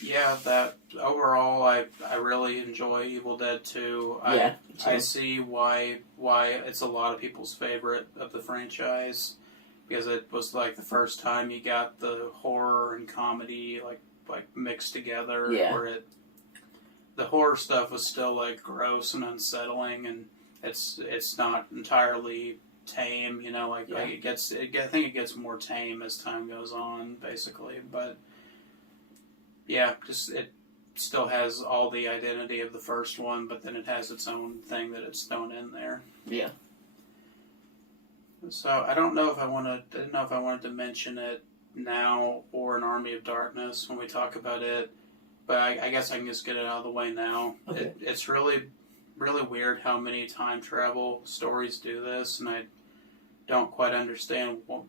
yeah, that overall, I really enjoy Evil Dead 2. I see why it's a lot of people's favorite of the franchise, because it was like the first time you got the horror and comedy like mixed together. Yeah. Where the horror stuff was still like gross and unsettling, and it's not entirely tame. You know, like I think it gets more tame as time goes on, basically, but. Yeah, just it still has all the identity of the first one, but then it has its own thing that it's thrown in there. Yeah. So I didn't know if I wanted to mention it now or in Army of Darkness when we talk about it, but I guess I can just get it out of the way now. Okay. It's really, really weird how many time travel stories do this, and I don't quite understand. Well,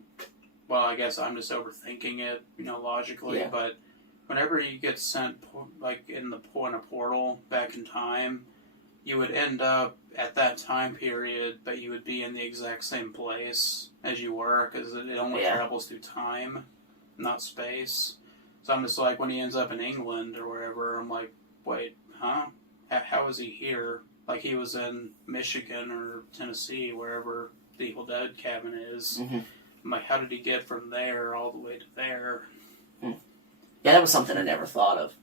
I guess I'm just overthinking it, logically, but. Whenever you get sent, like, in a portal back in time, you would end up at that time period, but you would be in the exact same place as you were, because it only travels through time, not space. So I'm just like, when he ends up in England or wherever, I'm like, wait, huh? How is he here? like he was in Michigan or Tennessee, wherever the Evil Dead cabin is. Mm-hmm. I'm like, how did he get from there all the way to there? Yeah, that was something I never thought of.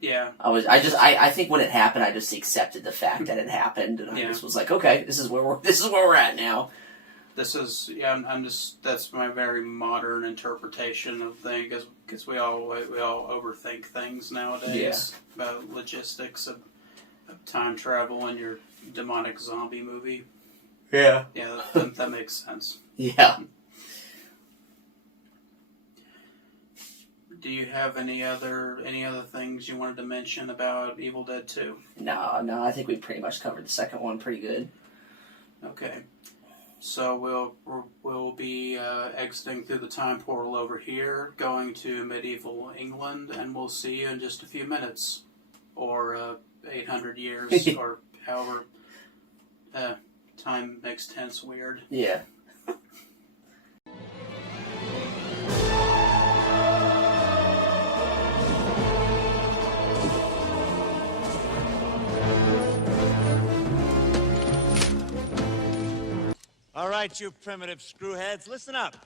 Yeah. I think when it happened, I just accepted the fact that it happened, and I just was like, okay, this is where we're at now. This is, I'm just, that's my very modern interpretation of things, because we all overthink things nowadays about logistics of time travel in your demonic zombie movie. Yeah. Yeah, that makes sense. Yeah. Do you have any other things you wanted to mention about Evil Dead 2? No, I think we pretty much covered the second one pretty good. Okay. So we'll be exiting through the time portal over here, going to medieval England, and we'll see you in just a few minutes, or 800 years, or however. Time makes tense weird. Yeah. All right, you primitive screwheads, listen up.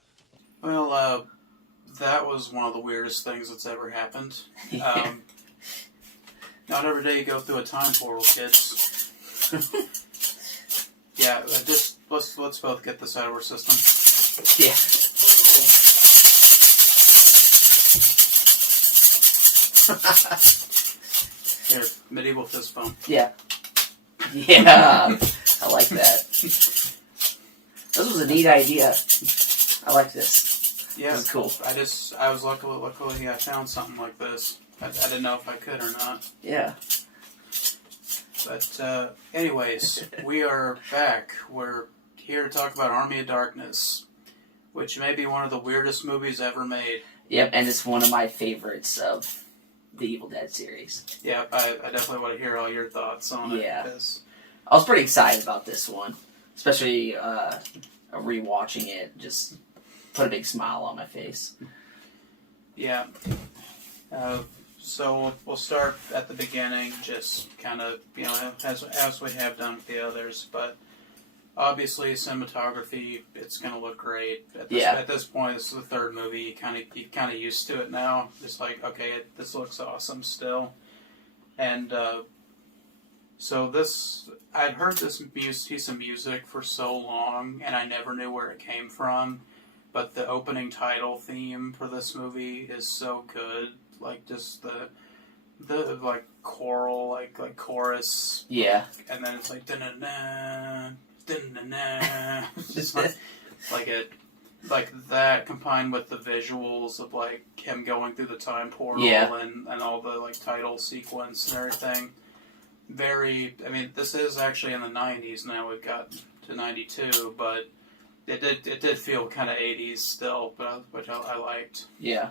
Well, that was one of the weirdest things that's ever happened. Not every day you go through a time portal, kids. Yeah, just let's both get this out of our system. Yeah. Here, medieval fist bump. Yeah. Yeah. I like that. This was a neat idea. I like this. Yeah, this is cool. I was luckily I found something like this. I didn't know if I could or not. Yeah. But anyways, we are back. We're here to talk about Army of Darkness, which may be one of the weirdest movies ever made. Yep, and it's one of my favorites of the Evil Dead series. Yeah, I definitely want to hear all your thoughts on it. Yeah. Because I was pretty excited about this one. Especially rewatching it, just put a big smile on my face. Yeah. So we'll start at the beginning, just kind of, as we have done with the others. But obviously, cinematography, it's going to look great. At this point, this is the third movie. You kind of used to it now. It's like, okay, this looks awesome still. And so I'd heard this piece of music for so long, and I never knew where it came from. But the opening title theme for this movie is so good. Like, just the like choral, like chorus. Yeah. And then it's like da-na-na, da-na-na. Just like that combined with the visuals of like him going through the time portal and all the like title sequence and everything. This is actually in the 90s now. We've got to 92, but it did feel kind of 80s still, which I liked. Yeah.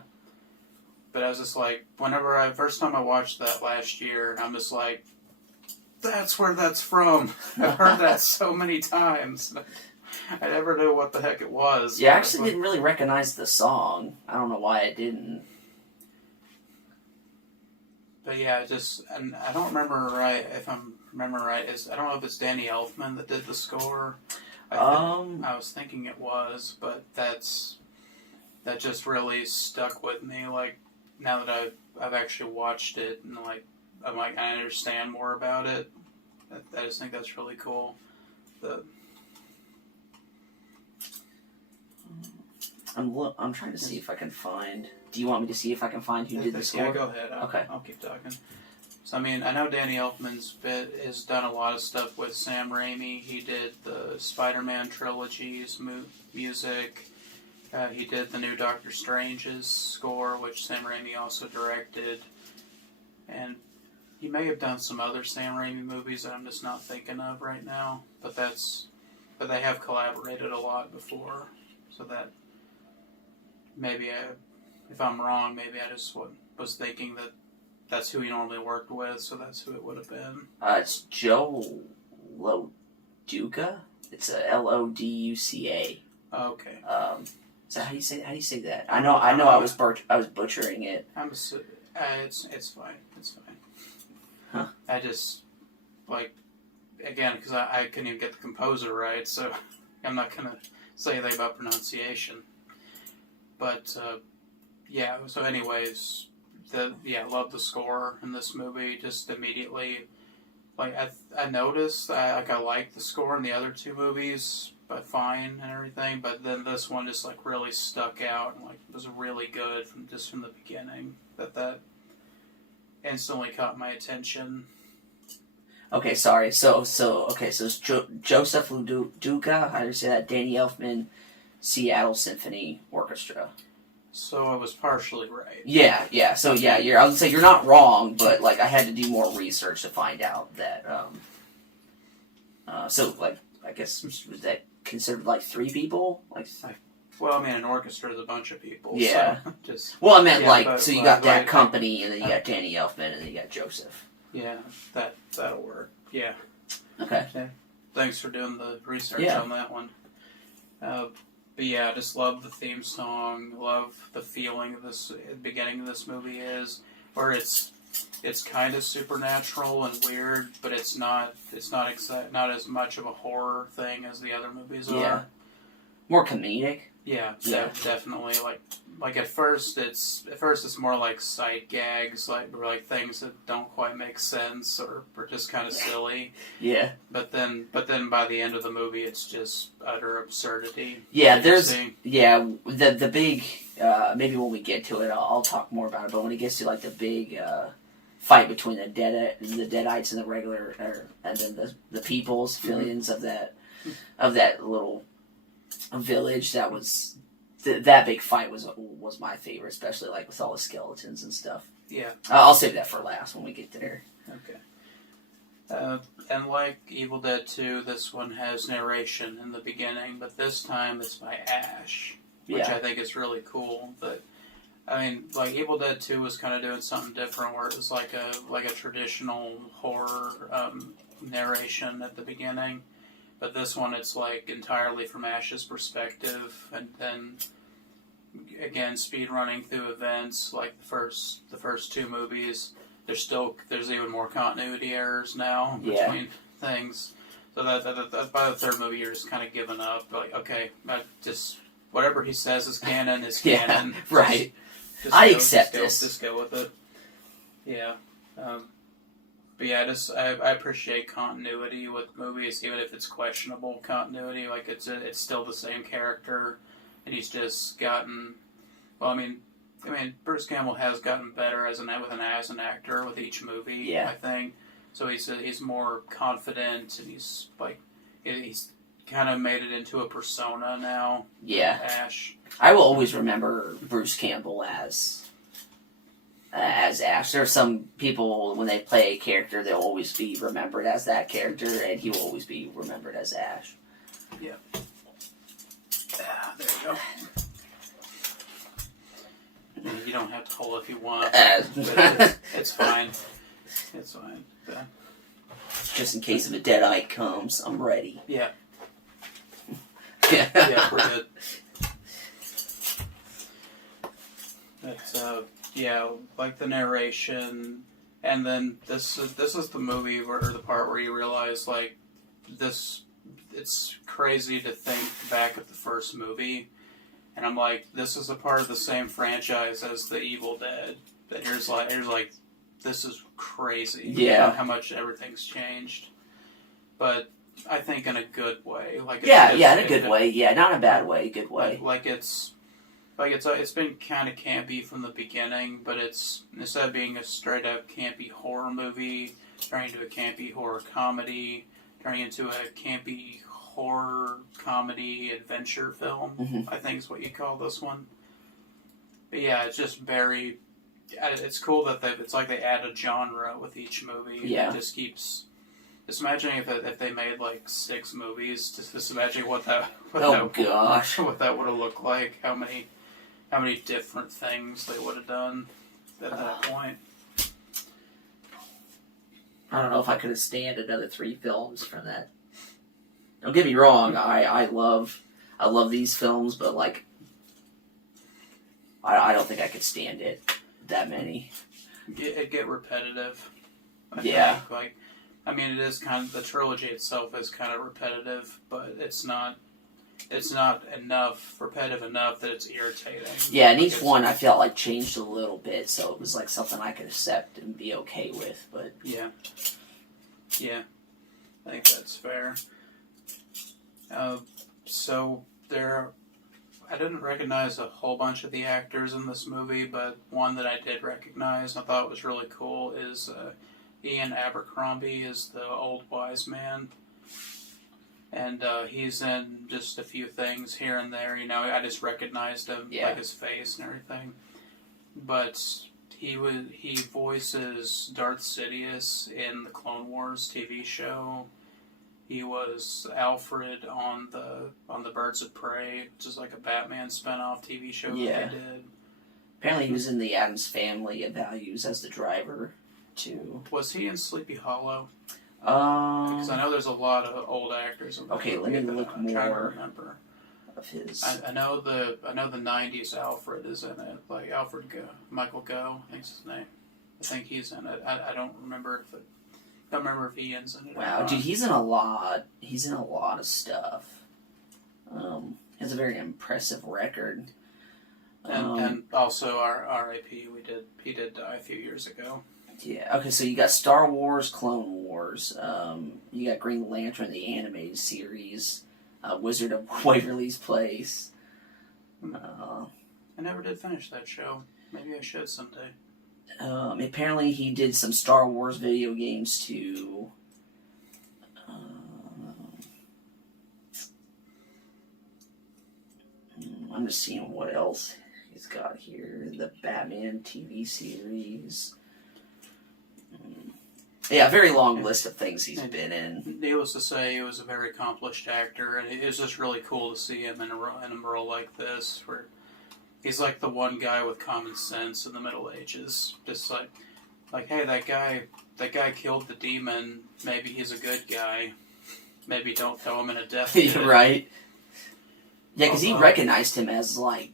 But I was just like, first time I watched that last year, I'm just like, that's where that's from. I've heard that so many times. I never knew what the heck it was. Yeah, I actually didn't really recognize the song. I don't know why I didn't. But yeah, and I don't remember right, if I'm remembering right, I don't know if it's Danny Elfman that did the score. I was thinking it was, but that just really stuck with me, like, now that I've actually watched it, and like I understand more about it. I just think that's really cool. I'm trying to see if I can find. Do you want me to see if I can find who did the score? Yeah, go ahead. Okay. I'll keep talking. So I know Danny Elfman's has done a lot of stuff with Sam Raimi. He did the Spider-Man trilogy's music. He did the new Doctor Strange's score, which Sam Raimi also directed. And he may have done some other Sam Raimi movies that I'm just not thinking of right now. But they have collaborated a lot before. So that maybe if I'm wrong, maybe I just was thinking that that's who he normally worked with, so that's who it would have been. It's Joe Loduca. It's a Loduca. Okay. Is that how you say that? I know. I was butchering it. It's fine. It's fine. Huh. I just like again, because I couldn't even get the composer right, so I'm not going to say anything about pronunciation. But, yeah, so anyways, I love the score in this movie. Just immediately, like, I noticed, I liked the score in the other two movies, but fine and everything, but then this one just, like, really stuck out and, like, was really good from the beginning. That instantly caught my attention. Okay, sorry. So it's Joseph Luduga, how do you say that? Danny Elfman, Seattle Symphony Orchestra. So I was partially right. Yeah. So yeah, I was gonna say you're not wrong, but like I had to do more research to find out that. So like I guess was that considered like 3 people? Like. Well, I mean, an orchestra is a bunch of people. Yeah. So just. Well, I meant but, so you got that company, and then you got Danny Elfman, and then you got Joseph. Yeah, that'll work. Yeah. Okay. Thanks for doing the research on that one. But yeah, I just love the theme song. Love the feeling of the beginning of this movie is, where it's kind of supernatural and weird, but it's not as much of a horror thing as the other movies are. More comedic. Yeah, definitely. Like at first it's more like sight gags, like things that don't quite make sense or just kind of silly. Yeah. But then by the end of the movie, it's just utter absurdity. Yeah, the big maybe when we get to it, I'll talk more about it. But when it gets to like the big fight between the Deadites and the regular, and then the peoples, civilians of that little village, that was that big fight was my favorite, especially like with all the skeletons and stuff. Yeah, I'll save that for last when we get there. Okay. And like Evil Dead 2, this one has narration in the beginning, but this time it's by Ash, which I think is really cool. But I mean, like Evil Dead 2 was kind of doing something different, where it was like a traditional horror narration at the beginning. But this one, it's like entirely from Ash's perspective, and then again, speed running through events like the first 2 movies. There's even more continuity errors now between things. So that by the third movie, you're just kind of giving up. Like, okay, just whatever he says is canon is canon. Yeah, right. I accept this. Just go with it. Yeah. But yeah, I appreciate continuity with movies, even if it's questionable continuity. Like it's still the same character, and he's just gotten. Well, I mean, Bruce Campbell has gotten better as an actor with each movie. Yeah. I think so. He's more confident, and he's kind of made it into a persona now. Yeah. Ash. I will always remember Bruce Campbell as Ash. There are some people, when they play a character, they'll always be remembered as that character, and he will always be remembered as Ash. Yeah. There you go. You don't have to hold if you want. It's fine. It's fine. Yeah. Just in case if a Deadite comes, I'm ready. Yeah. Yeah, we're good. But, like the narration, and then this is the movie or the part where you realize like it's crazy to think back at the first movie, and I'm like, this is a part of the same franchise as the Evil Dead. But here's like this is crazy. Yeah, how much everything's changed, but I think in a good way. Like in a good way. Yeah, not in a bad way. Good way. It's been kind of campy from the beginning, but it's instead of being a straight up campy horror movie, turning into a campy horror comedy, turning into a campy horror comedy adventure film. Mm-hmm. I think is what you call this one. But yeah, it's just very. It's cool that it's like they add a genre with each movie. Yeah. It just keeps. Just imagining if they made like 6 movies. Just imagining what that would have looked like. How many different things they would have done at that point. I don't know if I could have stand another 3 films from that. Don't get me wrong, I love these films, but like I don't think I could stand it that many. It'd get repetitive. I think. I mean, it is kind of, the trilogy itself is kind of repetitive, but it's not repetitive enough that it's irritating. Yeah, and each one I felt like changed a little bit, so it was like something I could accept and be okay with. But yeah, I think that's fair. So I didn't recognize a whole bunch of the actors in this movie, but one that I did recognize and I thought was really cool is Ian Abercrombie is the old wise man. And he's in just a few things here and there, I just recognized him, like his face and everything. But he voices Darth Sidious in the Clone Wars TV show. He was Alfred on the Birds of Prey, which is like a Batman spinoff TV show that they did. Apparently he was in the Addams Family at Values as the driver, too. Was he in Sleepy Hollow? Because I know there's a lot of old actors in the movie. Let me look I'm trying to more remember of his. I know the '90s Alfred is in it, like Alfred Michael Goh, I think's his name. I think he's in it. I don't remember if Ian's in it. Wow, dude, he's in a lot. He's in a lot of stuff. He has a very impressive record. And also our R.I.P. He did die a few years ago. Yeah, okay, so you got Star Wars, Clone Wars, you got Green Lantern, the animated series, Wizard of Waverly's Place. I never did finish that show. Maybe I should someday. Apparently he did some Star Wars video games too. I'm just seeing what else he's got here. The Batman TV series. Yeah, a very long list of things he's been in. Needless to say, he was a very accomplished actor, and it was just really cool to see him in a role like this, where he's like the one guy with common sense in the Middle Ages. Just like, hey, that guy killed the demon. Maybe he's a good guy. Maybe don't throw him in a death pit. Right. Yeah, because he recognized him as, like,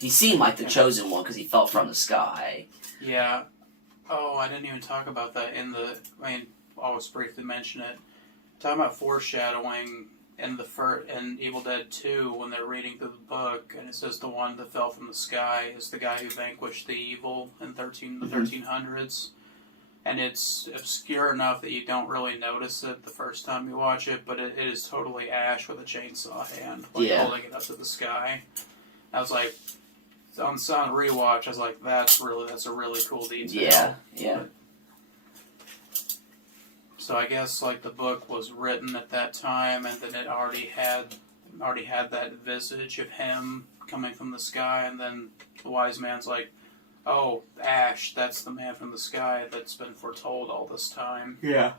he seemed like the chosen one because he fell from the sky. Yeah. Oh, I didn't even talk about that I'll just briefly mention it. Talking about foreshadowing in Evil Dead 2 when they're reading through the book, and it says the one that fell from the sky is the guy who vanquished the evil in the 1300s. And it's obscure enough that you don't really notice it the first time you watch it, but it is totally Ash with a chainsaw hand, holding it up to the sky. I was like, on rewatch, I was like, that's a really cool detail. Yeah. So I guess like the book was written at that time, and then it already had that visage of him coming from the sky, and then the wise man's like, oh, Ash, that's the man from the sky that's been foretold all this time. Yeah.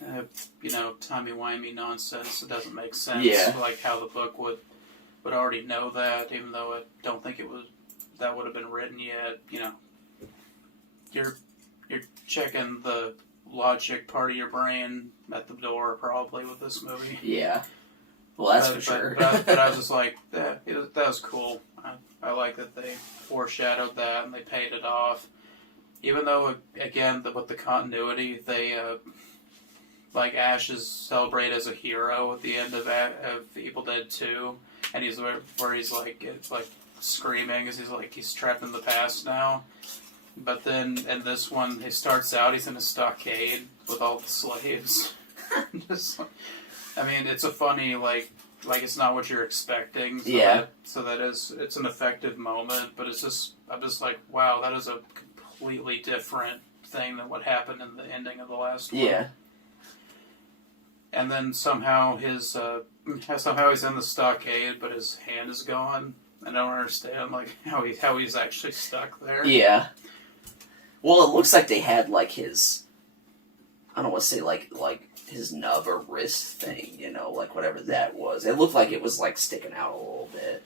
Timey-wimey nonsense. It doesn't make sense. Yeah. Like how the book would already know that, even though I don't think that would have been written yet. You're checking the logic part of your brain at the door probably with this movie. Yeah. Well, that's for sure. but I was just like, that was cool. I like that they foreshadowed that and they paid it off. Even though, again, with the continuity, they like Ash is celebrated as a hero at the end of Evil Dead 2, and he's where he's like screaming as he's trapped in the past now. But then in this one, he starts out, he's in a stockade with all the slaves. It's a funny it's not what you're expecting. So it's an effective moment, but I'm just like, wow, that is a completely different thing than what happened in the ending of the last one. Yeah. And then somehow he's in the stockade, but his hand is gone. I don't understand how he's actually stuck there. Yeah. Well, it looks like they had his, I don't want to say like his nub or wrist thing, whatever that was. It looked like it was sticking out a little bit.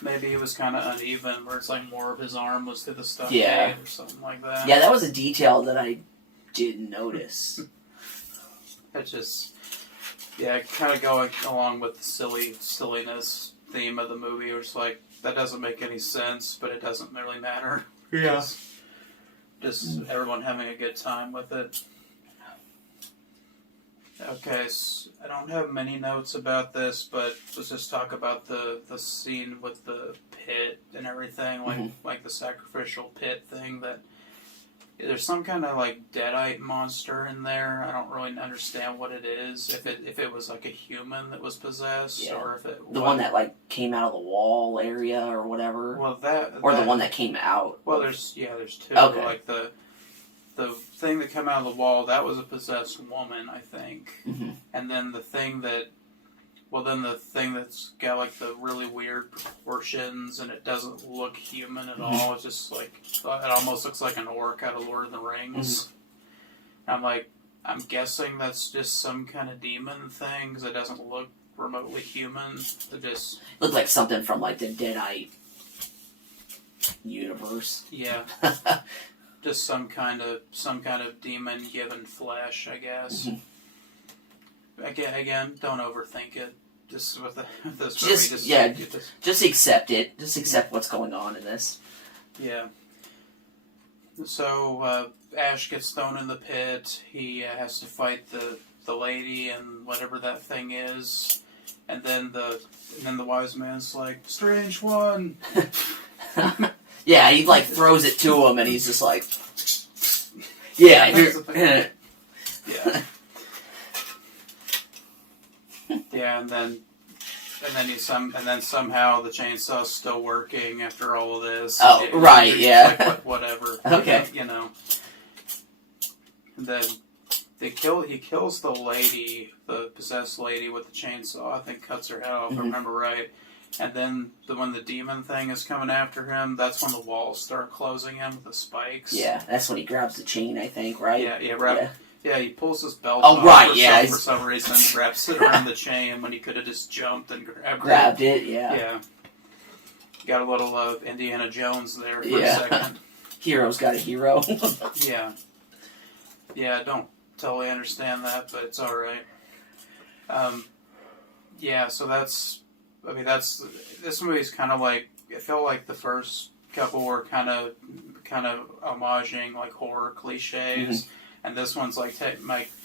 Maybe it was kind of uneven, where it's more of his arm was through the stockade or something like that. Yeah, that was a detail that I didn't notice. It's just, kind of going along with the silliness theme of the movie. It was that doesn't make any sense, but it doesn't really matter. Yeah. just everyone having a good time with it. Okay, so I don't have many notes about this, but let's just talk about the scene with the pit and everything, like the sacrificial pit thing. That there's some kind of like deadite monster in there. I don't really understand what it is. If it was like a human that was possessed, or if it the one that like came out of the wall area or whatever. Well, the one that came out. Well, there's two. Okay. Like the thing that came out of the wall, that was a possessed woman, I think. Mm-hmm. And then the thing that's got like the really weird proportions and it doesn't look human at all. It's just like, it almost looks like an orc out of Lord of the Rings. Mm-hmm. I'm guessing that's just some kind of demon thing because it doesn't look remotely human. It just looked like something from like the Deadite universe. Yeah. Just some kind of demon given flesh, I guess. Mm-hmm. Again, don't overthink it. Just with this movie, just accept it. Just accept what's going on in this. Yeah. So Ash gets thrown in the pit. He has to fight the lady and whatever that thing is, and then the wise man's like, "Strange one." Yeah, he like throws it to him, and he's just like, "Yeah, yeah, yeah." And then somehow the chainsaw's still working after all of this. Oh, right, yeah. Like, whatever. Okay. You know. And then he kills the lady, the possessed lady, with the chainsaw. I think cuts her head off. If I remember right. And then when the demon thing is coming after him, that's when the walls start closing in with the spikes. Yeah, that's when he grabs the chain, I think, right? Yeah, he pulls his belt off for some reason, wraps it around the chain when he could have just jumped and grabbed it. Yeah. Got a little Indiana Jones there for a second. Hero's got a hero. Yeah. Yeah, I don't totally understand that, but it's alright. So this movie's kind of like, it felt like the first couple were kind of homaging like horror cliches, and this one's like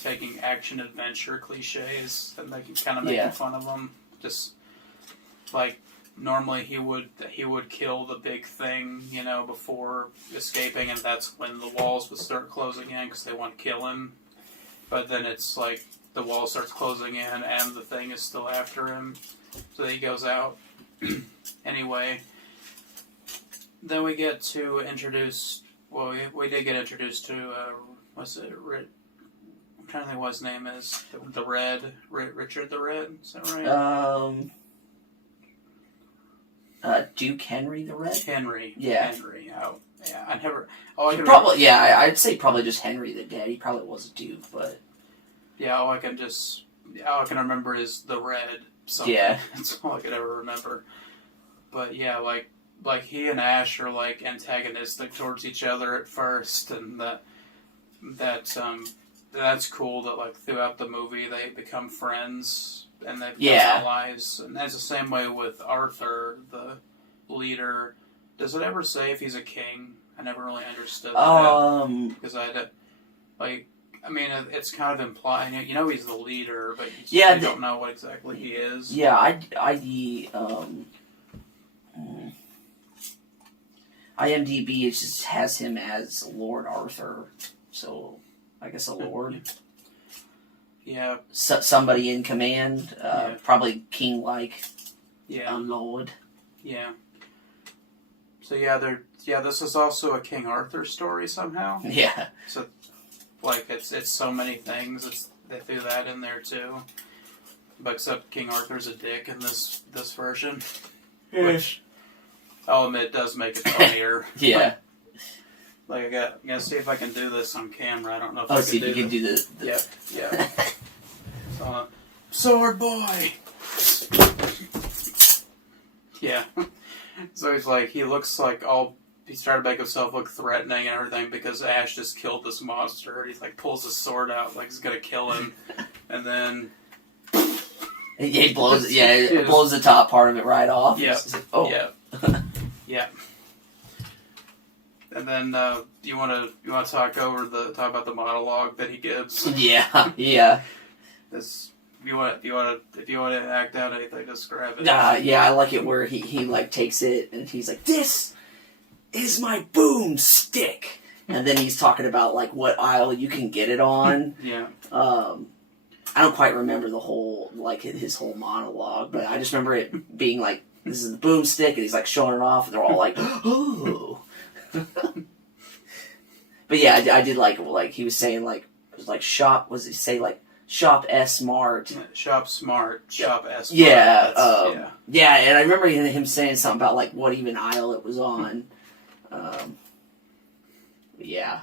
taking action adventure cliches and kind of making fun of them. Just like normally he would kill the big thing, before escaping, and that's when the walls would start closing in because they want to kill him. But then it's like the wall starts closing in and the thing is still after him. So he goes out. Anyway, then we get to introduce. Well, we did get introduced to. What's it? I'm trying to think what his name is. The Red. Richard the Red. Is that right? Duke Henry the Red. Henry. Yeah. Henry. Oh, yeah. I never. I'd say probably just Henry the Dead. He probably was a duke, but. Yeah. All I can remember is the Red. Something. Yeah. That's all I could ever remember. But yeah, like he and Ash are like antagonistic towards each other at first, and that's cool that like throughout the movie they become friends and they become allies. And that's the same way with Arthur, the leader. Does it ever say if he's a king? I never really understood that. Because it's kind of implying, he's the leader, but you don't know what exactly he is. Yeah, IMDb it just has him as Lord Arthur, so I guess a lord. Yeah. Somebody in command, probably king-like. Yeah. A lord. Yeah. So this is also a King Arthur story somehow. Yeah. So. Like, it's so many things. They threw that in there, too. But except King Arthur's a dick in this version. Which, I'll admit, does make it funnier. Yeah. Like, I gotta see if I can do this on camera. I don't know if I can see if you can do the... Yeah. So, sword boy! Yeah. So he's like, he looks like he started to make himself look threatening and everything because Ash just killed this monster. He like pulls his sword out like he's gonna kill him, and then it blows. It blows the top part of it right off. Yeah. Like, oh. Yeah. Yeah. And then you want to talk about the monologue that he gives. Yeah, yeah. This if you want to act out anything, describe it. Yeah, I like it where he like takes it and he's like, "This is my boomstick," and then he's talking about like what aisle you can get it on. Yeah. I don't quite remember the whole like his whole monologue, but I just remember it being like, "This is the boomstick," and he's like showing it off, and they're all like, "Oh." But yeah, I did like he was saying like it was like shop. Was he say like shop S-Mart? Shop smart. Shop S-Mart. Yeah, yeah, and I remember him saying something about like what even aisle it was on. Yeah.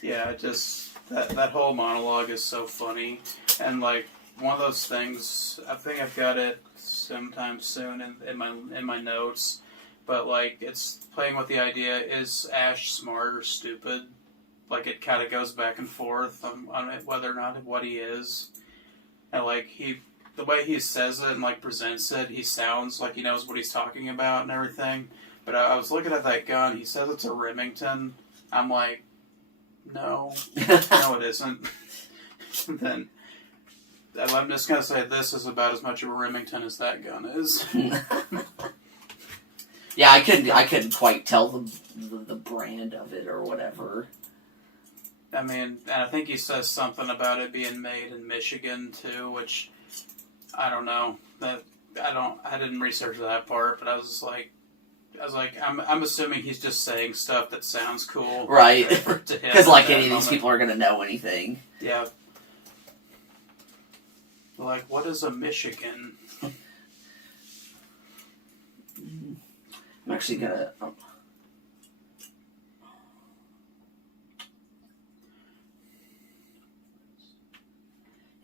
Yeah, just that whole monologue is so funny, and like one of those things. I think I've got it sometime soon in my notes. But, like, it's playing with the idea, is Ash smart or stupid? Like, it kind of goes back and forth on whether or not what he is. And, like, the way he says it and, like, presents it, he sounds like he knows what he's talking about and everything. But I was looking at that gun, he says it's a Remington. I'm like, no, it isn't. Then, I'm just going to say this is about as much of a Remington as that gun is. Yeah, I couldn't quite tell the brand of it or whatever. I mean, and I think he says something about it being made in Michigan too, which I don't know. I didn't research that part, but I was like, I'm assuming he's just saying stuff that sounds cool, right? Because like any of moment. these people are gonna know anything. Yeah. Like, what is a Michigan? I'm actually gonna.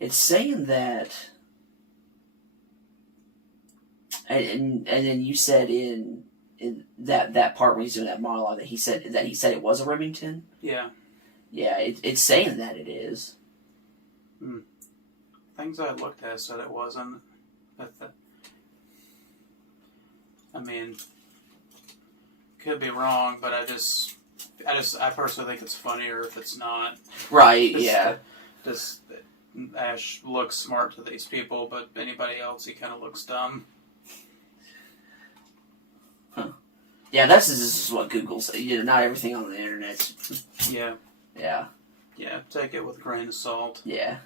It's saying that, and then you said in that part when he's doing that monologue that he said it was a Remington. Yeah. Yeah, it's saying that it is. Things I looked at said it wasn't. I mean. Could be wrong, but I personally think it's funnier if it's not. Right, yeah. Just Ash looks smart to these people, but anybody else, he kind of looks dumb. Huh. Yeah, this is what Google says. Not everything on the internet. Yeah. Yeah. Yeah, take it with a grain of salt. Yeah.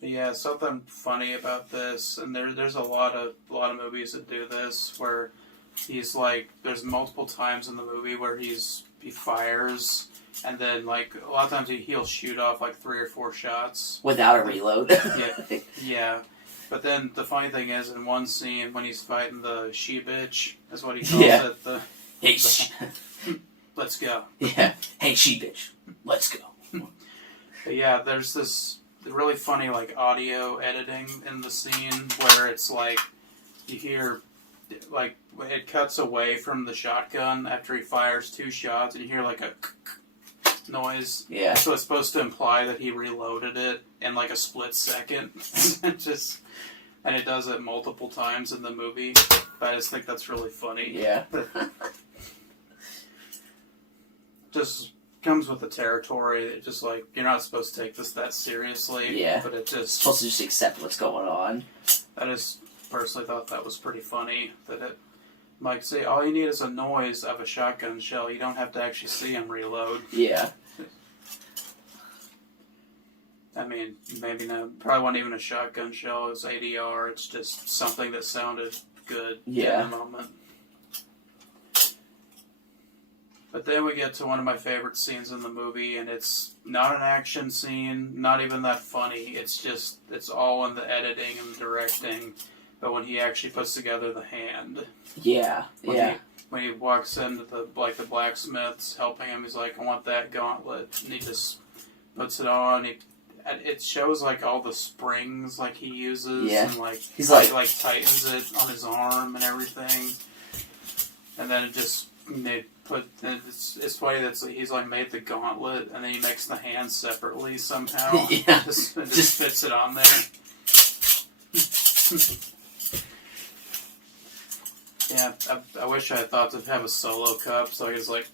But yeah, something funny about this, and there's a lot of movies that do this, where he's like, there's multiple times in the movie where he fires, and then like a lot of times he'll shoot off like 3 or 4 shots without a reload. Yeah. But then the funny thing is, in one scene when he's fighting the she-bitch, is what he calls it. Hey, let's go. Yeah. Hey, she-bitch, let's go. But yeah, there's this really funny like audio editing in the scene where it's like you hear like it cuts away from the shotgun after he fires 2 shots and you hear like a noise. Yeah. So it's supposed to imply that he reloaded it in like a split second. And it does it multiple times in the movie. But I just think that's really funny. Yeah. Just comes with the territory. It just like you're not supposed to take this that seriously. Yeah. But it just supposed to just accept what's going on. I just personally thought that was pretty funny. That it like say all you need is a noise of a shotgun shell. You don't have to actually see him reload. Yeah. I mean, maybe not. Probably wasn't even a shotgun shell. It was ADR. It's just something that sounded good in the moment. But then we get to one of my favorite scenes in the movie, and it's not an action scene, not even that funny. It's all in the editing and the directing. But when he actually puts together the hand. Yeah, When he walks into the blacksmith's helping him, he's like, I want that gauntlet. And he just puts it on. It shows like all the springs like he uses. Yeah. And like he's like tightens it on his arm and everything. And then it's funny that he's like made the gauntlet and then he makes the hand separately somehow. Yeah. Just fits it on there. Yeah, I wish I thought to have a solo cup, so I was like...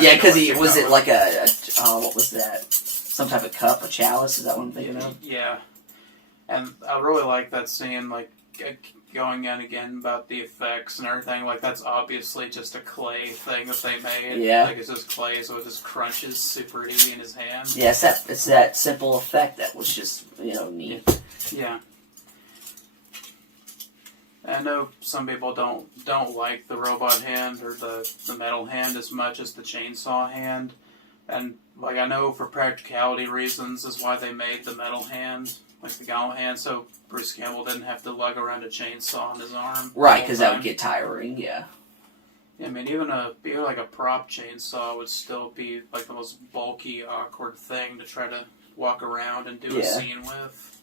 Yeah, because was it like a what was that? Some type of cup, a chalice? Is that what I'm thinking of? Yeah. And I really like that scene, like, going in again about the effects and everything. Like, that's obviously just a clay thing that they made. Yeah. Like, it's just clay, so it just crunches super easy in his hand. Yeah, it's that simple effect that was just, neat. Yeah. I know some people don't like the robot hand or the metal hand as much as the chainsaw hand. And, like, I know for practicality reasons is why they made the metal hand, like the gauntlet hand, so Bruce Campbell didn't have to lug around a chainsaw on his arm. Right, because that would get tiring, yeah. I mean, even like a prop chainsaw would still be, like, the most bulky, awkward thing to try to walk around and do a scene with.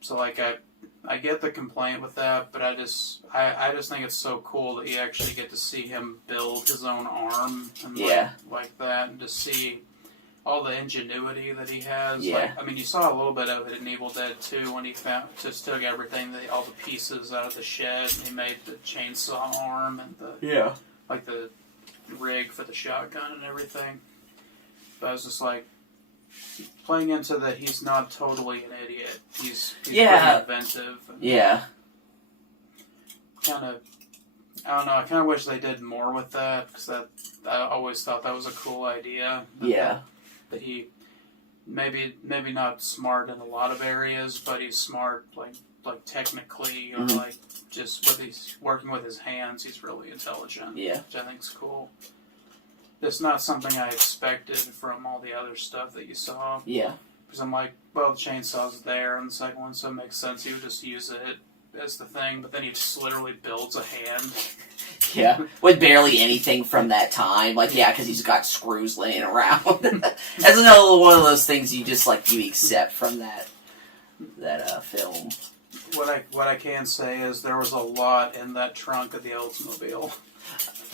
So, like, I get the complaint with that, but I just think it's so cool that you actually get to see him build his own arm and like that, and to see all the ingenuity that he has. Yeah. Like, I mean, you saw a little bit of it in Evil Dead 2 when he just took everything, all the pieces out of the shed, and he made the chainsaw arm and the rig for the shotgun and everything. But I was just like, playing into that he's not totally an idiot. He's pretty inventive. Yeah. Kind of, I don't know, I kind of wish they did more with that, because I always thought that was a cool idea. That he, maybe not smart in a lot of areas, but he's smart, like technically, or like, just with he's working with his hands, he's really intelligent. Yeah. Which I think's cool. It's not something I expected from all the other stuff that you saw. Yeah. Because I'm like, well, the chainsaw's there in the second one, so it makes sense. He would just use it as the thing, but then he just literally builds a hand. Yeah. With barely anything from that time. Like, yeah, because he's got screws laying around. That's another one of those things you just, like, you accept from that film. What I can say is there was a lot in that trunk of the Oldsmobile.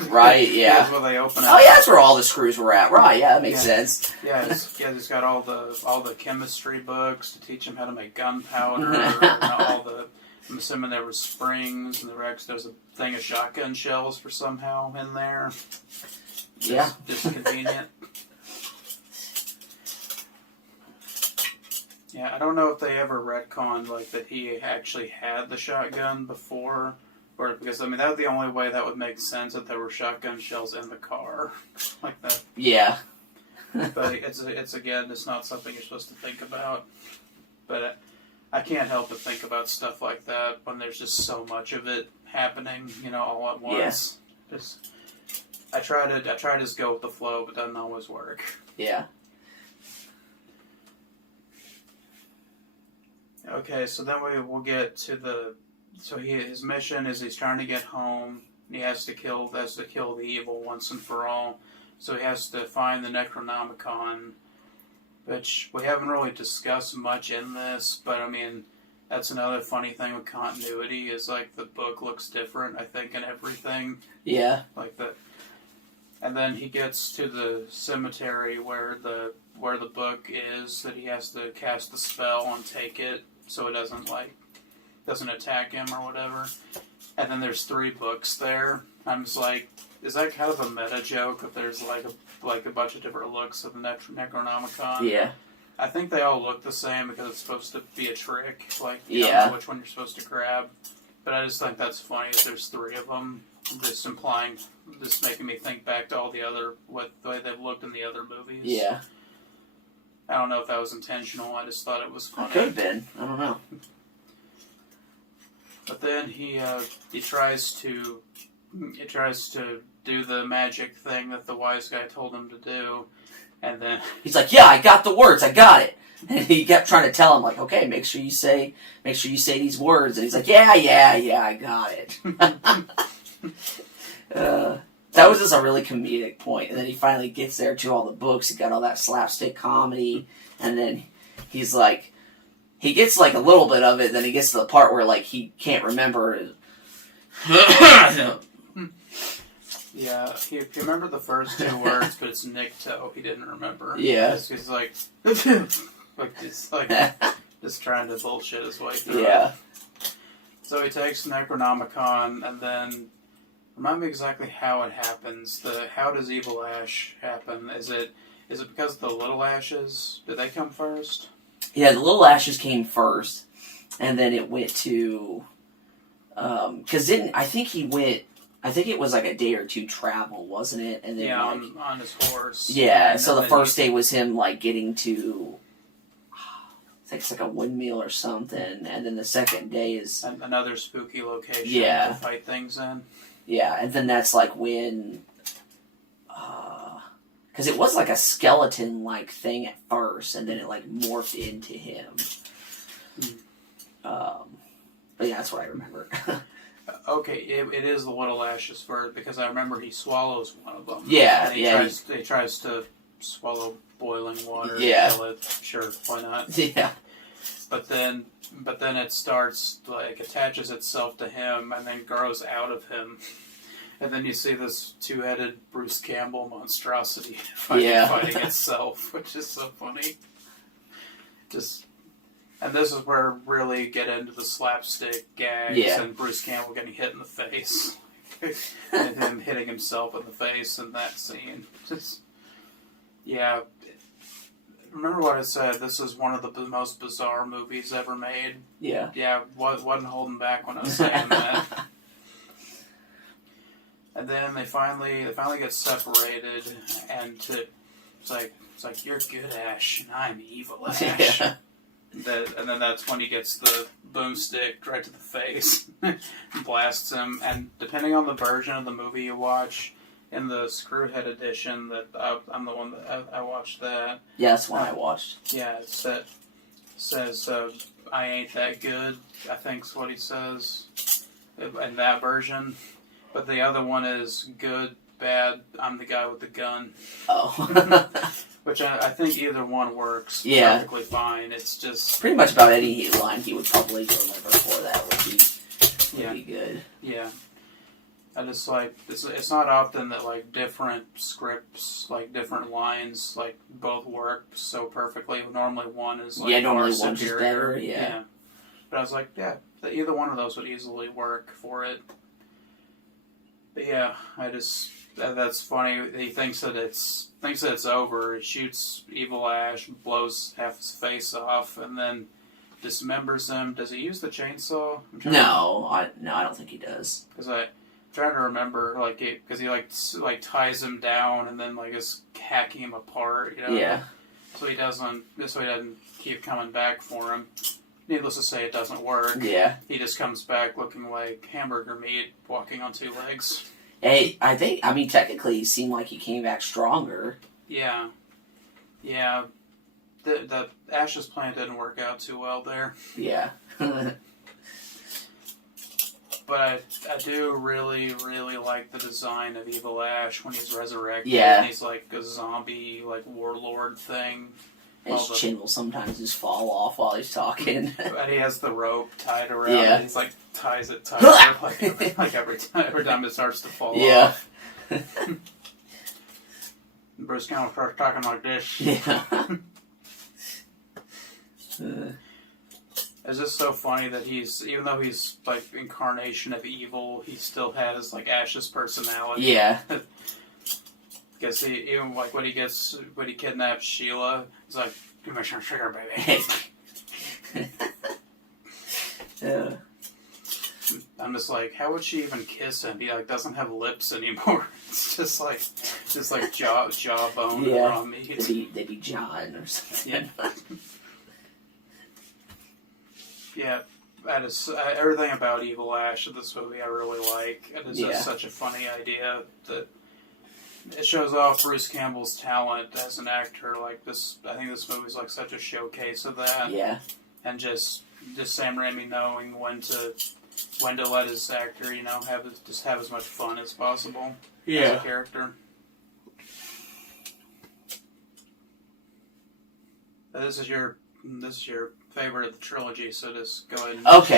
Right, yeah. That's where they open it. Oh, yeah, that's where all the screws were at. Right, yeah, that makes sense. Yeah, he's got all the chemistry books to teach him how to make gunpowder, and I'm assuming there were springs, and there's a thing of shotgun shells for somehow in there. Just convenient. Yeah, I don't know if they ever retconned, like, that he actually had the shotgun before. Or, because, I mean, that was the only way that would make sense, that there were shotgun shells in the car. Like that. Yeah. But it's again, it's not something you're supposed to think about. But I can't help but think about stuff like that when there's just so much of it happening, all at once. Yeah. I try to just go with the flow, but it doesn't always work. Yeah. Okay, so then we'll get to his mission is he's trying to get home. And he has to kill the evil once and for all. So he has to find the Necronomicon, which we haven't really discussed much in this. But I mean, that's another funny thing with continuity is like the book looks different. I think in everything. Yeah. Like that. And then he gets to the cemetery where the book is, that he has to cast the spell and take it so it doesn't attack him or whatever. And then there's 3 books there. I'm just like, is that kind of a meta joke if there's like a bunch of different looks of the Necronomicon? Yeah. I think they all look the same because it's supposed to be a trick. Like, you don't know which one you're supposed to grab. But I just think that's funny that there's 3 of them. Just making me think back to all the way they've looked in the other movies. Yeah. I don't know if that was intentional. I just thought it was funny. It could have been. I don't know. But then he tries to do the magic thing that the wise guy told him to do, and then he's like, "Yeah, I got the words. I got it." And he kept trying to tell him, like, "Okay, make sure you say these words." And he's like, "Yeah, I got it." That was just a really comedic point. And then he finally gets there to all the books. He got all that slapstick comedy, and then he's like, he gets like a little bit of it. Then he gets to the part where like he can't remember. Yeah, he remembered the first 2 words, but it's Nikto. He didn't remember. Yeah, he's like, just trying to bullshit his way through. Yeah. So he takes Necronomicon, and then remind me exactly how it happens. How does Evil Ash happen? Is it because of the Little Ashes? Did they come first? Yeah, the Little Ashes came first, and then it went to because I think it was like a day or two travel, wasn't it? And then on his horse. Yeah, so the first day was him like getting to I think it's like a windmill or something, and then the second day is another spooky location to fight things in. Yeah, and then that's like when because it was like a skeleton-like thing at first, and then it like morphed into him. But yeah, that's what I remember. Okay, it is the Little Ashes first, because I remember he swallows one of them. Yeah, and he tries to swallow boiling water. Yeah. Kill it. Sure, why not? Yeah. But then it starts, like, attaches itself to him, and then grows out of him. And then you see this two-headed Bruce Campbell monstrosity fighting itself, which is so funny. And this is where really get into the slapstick gags and Bruce Campbell getting hit in the face. And him hitting himself in the face in that scene. Remember what I said, this is one of the most bizarre movies ever made? Yeah. Yeah, wasn't holding back when I was saying that. And then they finally get separated, and it's like you're good, Ash, and I'm evil, Ash. Yeah. And then that's when he gets the boomstick right to the face, and blasts him. And depending on the version of the movie you watch, in the Screwhead edition, I'm the one that I watched that. Yeah, that's one I watched. Yeah, it says I ain't that good, I think's what he says in that version. But the other one is good, bad, I'm the guy with the gun. Oh. Which I think either one works perfectly fine. It's just... pretty much about any line he would probably deliver for that would be good. Yeah. I just like... It's not often that, like, different scripts, like, different lines, like, both work so perfectly. Normally one is, like, normally far one's just better, yeah. But I was like, either one of those would easily work for it. But yeah, that's funny. He thinks that it's over. He shoots Evil Ash, blows half his face off, and then dismembers him. Does he use the chainsaw? No, I don't think he does. Because I'm trying to remember, like, because he like ties him down and then like is hacking him apart. You know? Yeah. So he doesn't keep coming back for him. Needless to say, it doesn't work. Yeah. He just comes back looking like hamburger meat, walking on two legs. Hey, technically, he seemed like he came back stronger. Yeah. Yeah. The Ash's plan didn't work out too well there. Yeah. But I do really, really like the design of Evil Ash when he's resurrected. Yeah. And he's like a zombie, like, warlord thing. His chin will sometimes just fall off while he's talking. And he has the rope tied around Yeah. it. He's like, ties it tighter, like every time it starts to fall off. Bruce Campbell starts talking like this. Yeah. It's just so funny that even though he's like incarnation of evil, he still has like Ash's personality. Yeah. Because even like when he kidnaps Sheila, he's like, "Give me some sugar, baby." Yeah. I'm just like, how would she even kiss him? He like doesn't have lips anymore. It's just like jawbone Yeah. raw meat. They'd be John or something. Yeah. Yeah, that is everything about Evil Ash in this movie I really like. And it's just such a funny idea that it shows off Bruce Campbell's talent as an actor. Like this, I think this movie's like such a showcase of that. Yeah. And just Sam Raimi knowing when to let his actor, have as much fun as possible as a character. This is your favorite of the trilogy, so just go ahead and jump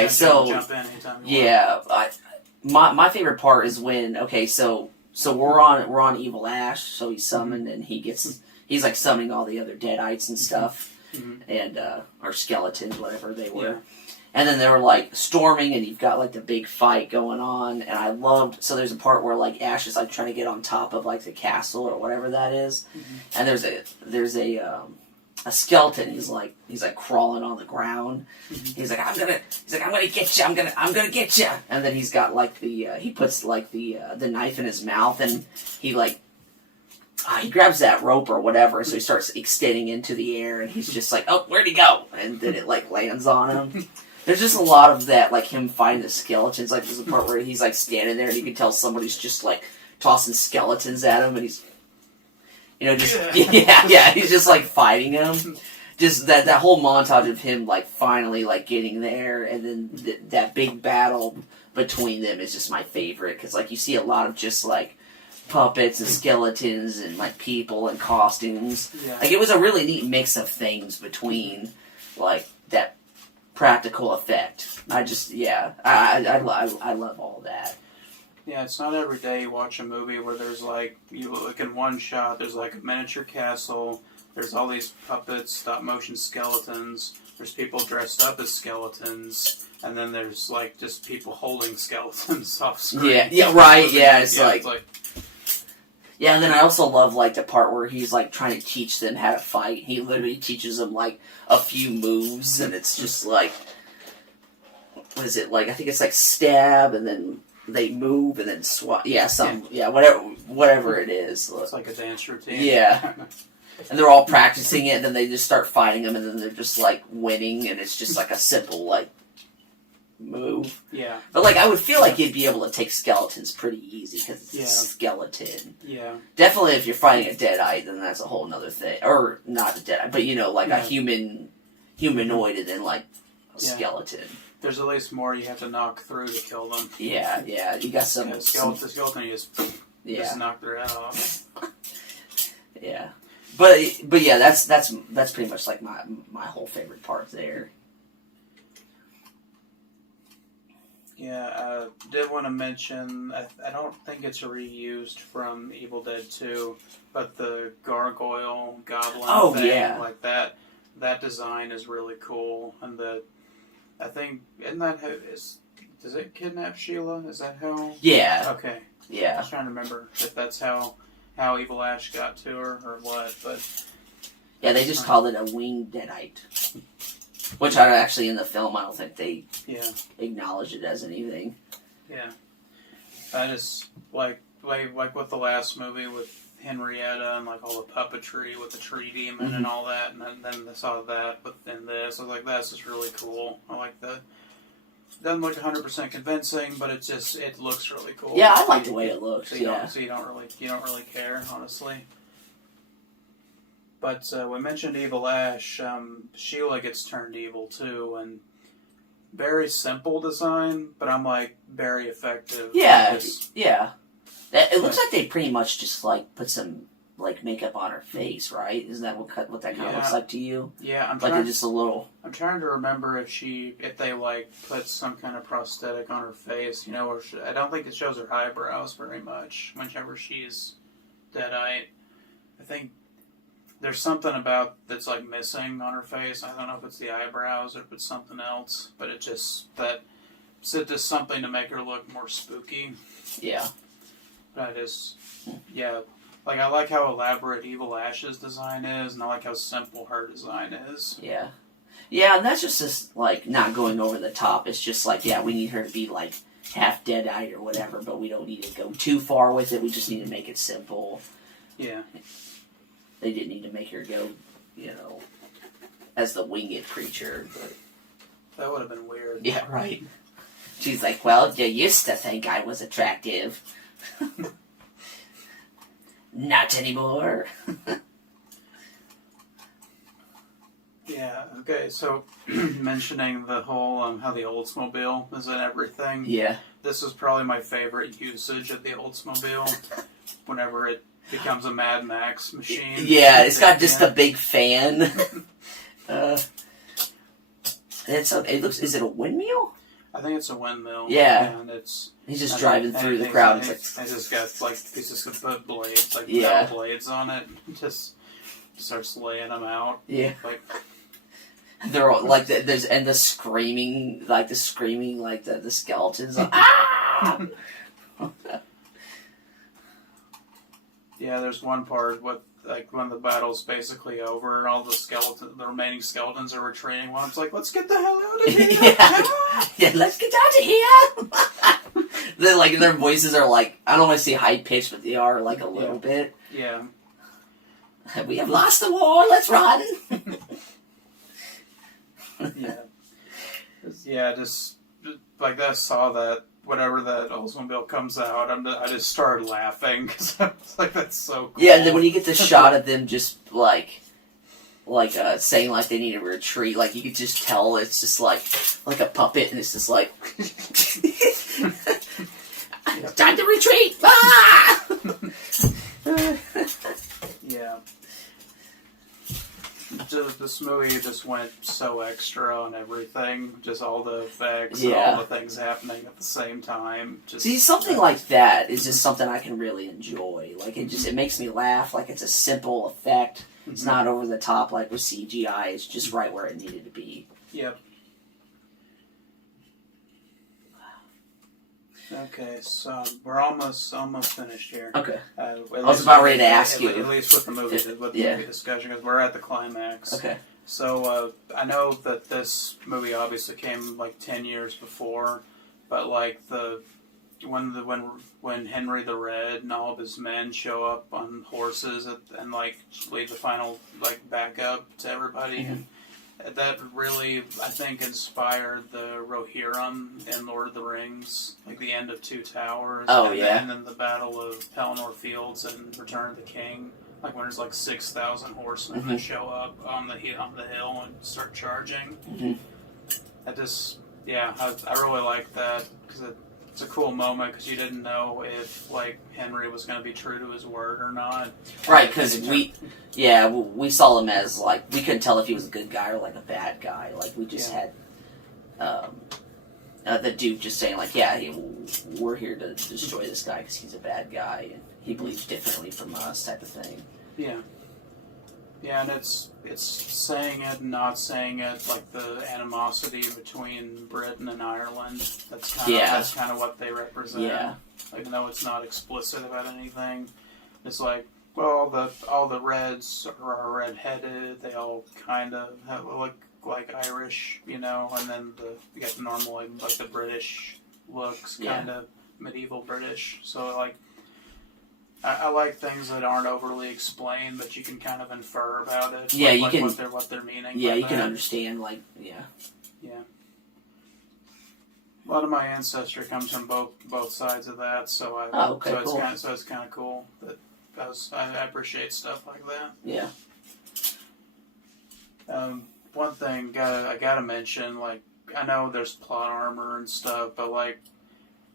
in anytime you want. My favorite part is when so we're on Evil Ash, so he's summoned and he's like summoning all the other deadites and stuff, and or skeletons, whatever they were. And then they were like storming, and you've got like the big fight going on. And I loved. So there's a part where like Ash is like trying to get on top of like the castle or whatever that is. And there's a skeleton. He's like crawling on the ground. He's like I'm gonna get you. I'm gonna get you. And then he's got like he puts like the knife in his mouth, and he like. He grabs that rope or whatever, so he starts extending into the air, and he's just like, "Oh, where'd he go?" And then it like lands on him. There's just a lot of that, like him fighting the skeletons. Like there's a part where he's like standing there, and you can tell somebody's just like tossing skeletons at him, and he's, just he's just like fighting him. Just that whole montage of him like finally like getting there, and then that big battle between them is just my favorite because like you see a lot of just like puppets and skeletons and like people and costumes. Yeah. Like it was a really neat mix of things between like that practical effect. I love all that. Yeah, it's not every day you watch a movie where there's like you look in one shot. There's like a miniature castle. There's all these puppets, stop motion skeletons. There's people dressed up as skeletons. And then there's like just people holding skeletons off screen. Yeah, right. Yeah, it's like yeah, and then I also love, like, the part where he's, like, trying to teach them how to fight. He literally teaches them, like, a few moves, and it's just, like, what is it, like, I think it's, like, stab, and then they move, and then swat. Yeah, whatever it is. It's like a dance routine. Yeah. And they're all practicing it, and then they just start fighting them, and then they're just, like, winning, and it's just, like, a simple, like, move. Yeah. But, like, I would feel like you'd be able to take skeletons pretty easy, because it's a skeleton. Yeah. Definitely if you're fighting a Deadite, then that's a whole nother thing. Or, not a Deadite, but, like a humanoid and then, like, a skeleton. There's at least more you have to knock through to kill them. Yeah, you got some... The skeleton, you just knock their head off. Yeah. But yeah, that's pretty much, like, my whole favorite part there. Yeah, did want to mention, I don't think it's reused from Evil Dead 2, but the gargoyle goblin thing, like that design is really cool, and I think, does it kidnap Sheila? Is that how? Yeah. Okay. Yeah. I was trying to remember if that's how Evil Ash got to her, or what, but... Yeah, they just called it a winged Deadite. Which I actually, in the film, I don't think they acknowledge it as anything. Yeah. I just, like with the last movie with Henrietta and, like, all the puppetry with the tree demon and all that, and then I saw that within this. I was like, that's just really cool. I like that. Doesn't look 100% convincing, but it looks really cool. Yeah, I like the way it looks, so you don't really care, honestly. But we mentioned Evil Ash. Sheila gets turned evil too, and very simple design, but I'm like very effective. Yeah. It looks like they pretty much just like put some like makeup on her face, right? Isn't that what that kind of looks like to you? Yeah, I'm trying to remember if they like put some kind of prosthetic on her face, or I don't think it shows her eyebrows very much whenever she's Deadite. I think. There's something about that's like missing on her face. I don't know if it's the eyebrows or if it's something else, but it's just something to make her look more spooky. Yeah. But like I like how elaborate Evil Ash's design is, and I like how simple her design is. Yeah. Yeah, and that's just like not going over the top. It's just like, we need her to be like half Deadite or whatever, but we don't need to go too far with it. We just need to make it simple. Yeah. They didn't need to make her go, as the winged creature. But that would have been weird. Yeah, right. She's like, well, you used to think I was attractive. Not anymore. Yeah, okay, so mentioning the whole, how the Oldsmobile is in everything. Yeah. This is probably my favorite usage of the Oldsmobile. Whenever it becomes a Mad Max machine. Yeah, it's got just a big fan. Is it a windmill? I think it's a windmill. Yeah. And he's just driving through the crowd. It's just got like pieces of put blades, like metal blades on it. Just starts laying them out. Yeah. Like They're all, like the screaming, like the skeletons. Like, ah! Yeah, there's one part with like when the battle's basically over and all the remaining skeletons are retreating. One, it's like, let's get the hell out of here. Yeah, let's get out of here. They're like their voices are like, I don't want to say high pitched, but they are like a little bit. Yeah. We have lost the war. Let's run. Yeah. Yeah, just like I saw that whenever that Oldsmobile comes out, I just started laughing because I was like, that's so cool. Yeah, and then when you get the shot of them just like saying like they need to retreat, like you could just tell it's just like a puppet, and it's just like time to retreat. Ah! Yeah. This movie just went so extra on everything. Just all the effects and all the things happening at the same time. Just, see, something like that is just something I can really enjoy. Like, it makes me laugh. Like, it's a simple effect. It's not over the top like with CGI. It's just right where it needed to be. Yep. Okay, so we're almost finished here. Okay. I was about ready to ask you. At least with the movie, movie discussion, because we're at the climax. Okay. So I know that this movie obviously came like 10 years before, but like when Henry the Red and all of his men show up on horses and like lead the final like backup to everybody. Mm-hmm. That really, I think, inspired the Rohirrim in Lord of the Rings, like the end of Two Towers. Oh, and yeah. And then the Battle of Pelennor Fields and Return of the King, like when there's like 6,000 horsemen that show up on the hill and start charging. Mm-hmm. I really like that because it's a cool moment because you didn't know if like Henry was going to be true to his word or not. Right, because we saw him as like, we couldn't tell if he was a good guy or like a bad guy. Like we just had the Duke just saying like, we're here to destroy this guy because he's a bad guy and he believes differently from us, type of thing. Yeah. Yeah, and it's saying it and not saying it, like the animosity between Britain and Ireland. That's kind of what they represent. Yeah. Like, no, it's not explicit about anything. It's like, well, all the Reds are red-headed. They all kind of look like Irish, and then you got the normal like the British looks, kind of medieval British. So like. I like things that aren't overly explained, but you can kind of infer about it. Yeah, you can. What they're meaning. Yeah, you can understand. Like, yeah. Yeah. A lot of my ancestry comes from both sides of that, so it's kind of cool that I appreciate stuff like that. Yeah. One thing I gotta mention, like I know there's plot armor and stuff, but like.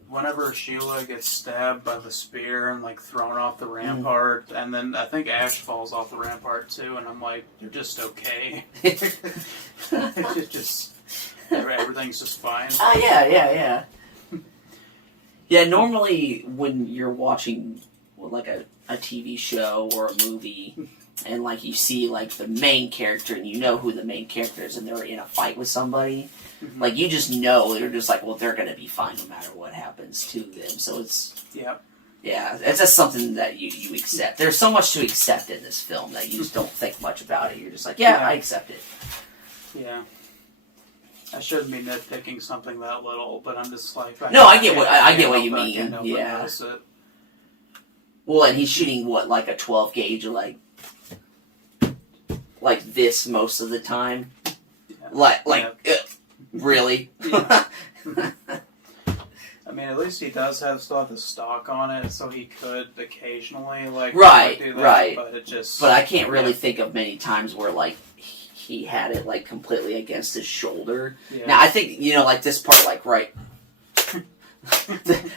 Whenever Sheila gets stabbed by the spear and like thrown off the rampart, and then I think Ash falls off the rampart too, and I'm like, you're just okay. Everything's just fine. Yeah. Yeah, normally when you're watching like a TV show or a movie, and like you see like the main character, and you know who the main character is, and they're in a fight with somebody. Like, you just know, they're just like, well, they're going to be fine no matter what happens to them. So it's... Yeah, it's just something that you accept. There's so much to accept in this film that you just don't think much about it. You're just like, I accept it. Yeah. I shouldn't be nitpicking something that little, but I'm just like... I get what you mean. Yeah. Well, and he's shooting, like a 12 gauge, like this most of the time? Yeah. Really? Yeah. I mean, at least he does still have the stock on it, so he could occasionally do that. Right. But it just. But I can't really think of many times where like he had it like completely against his shoulder. Yeah. Now I think like this part, like right.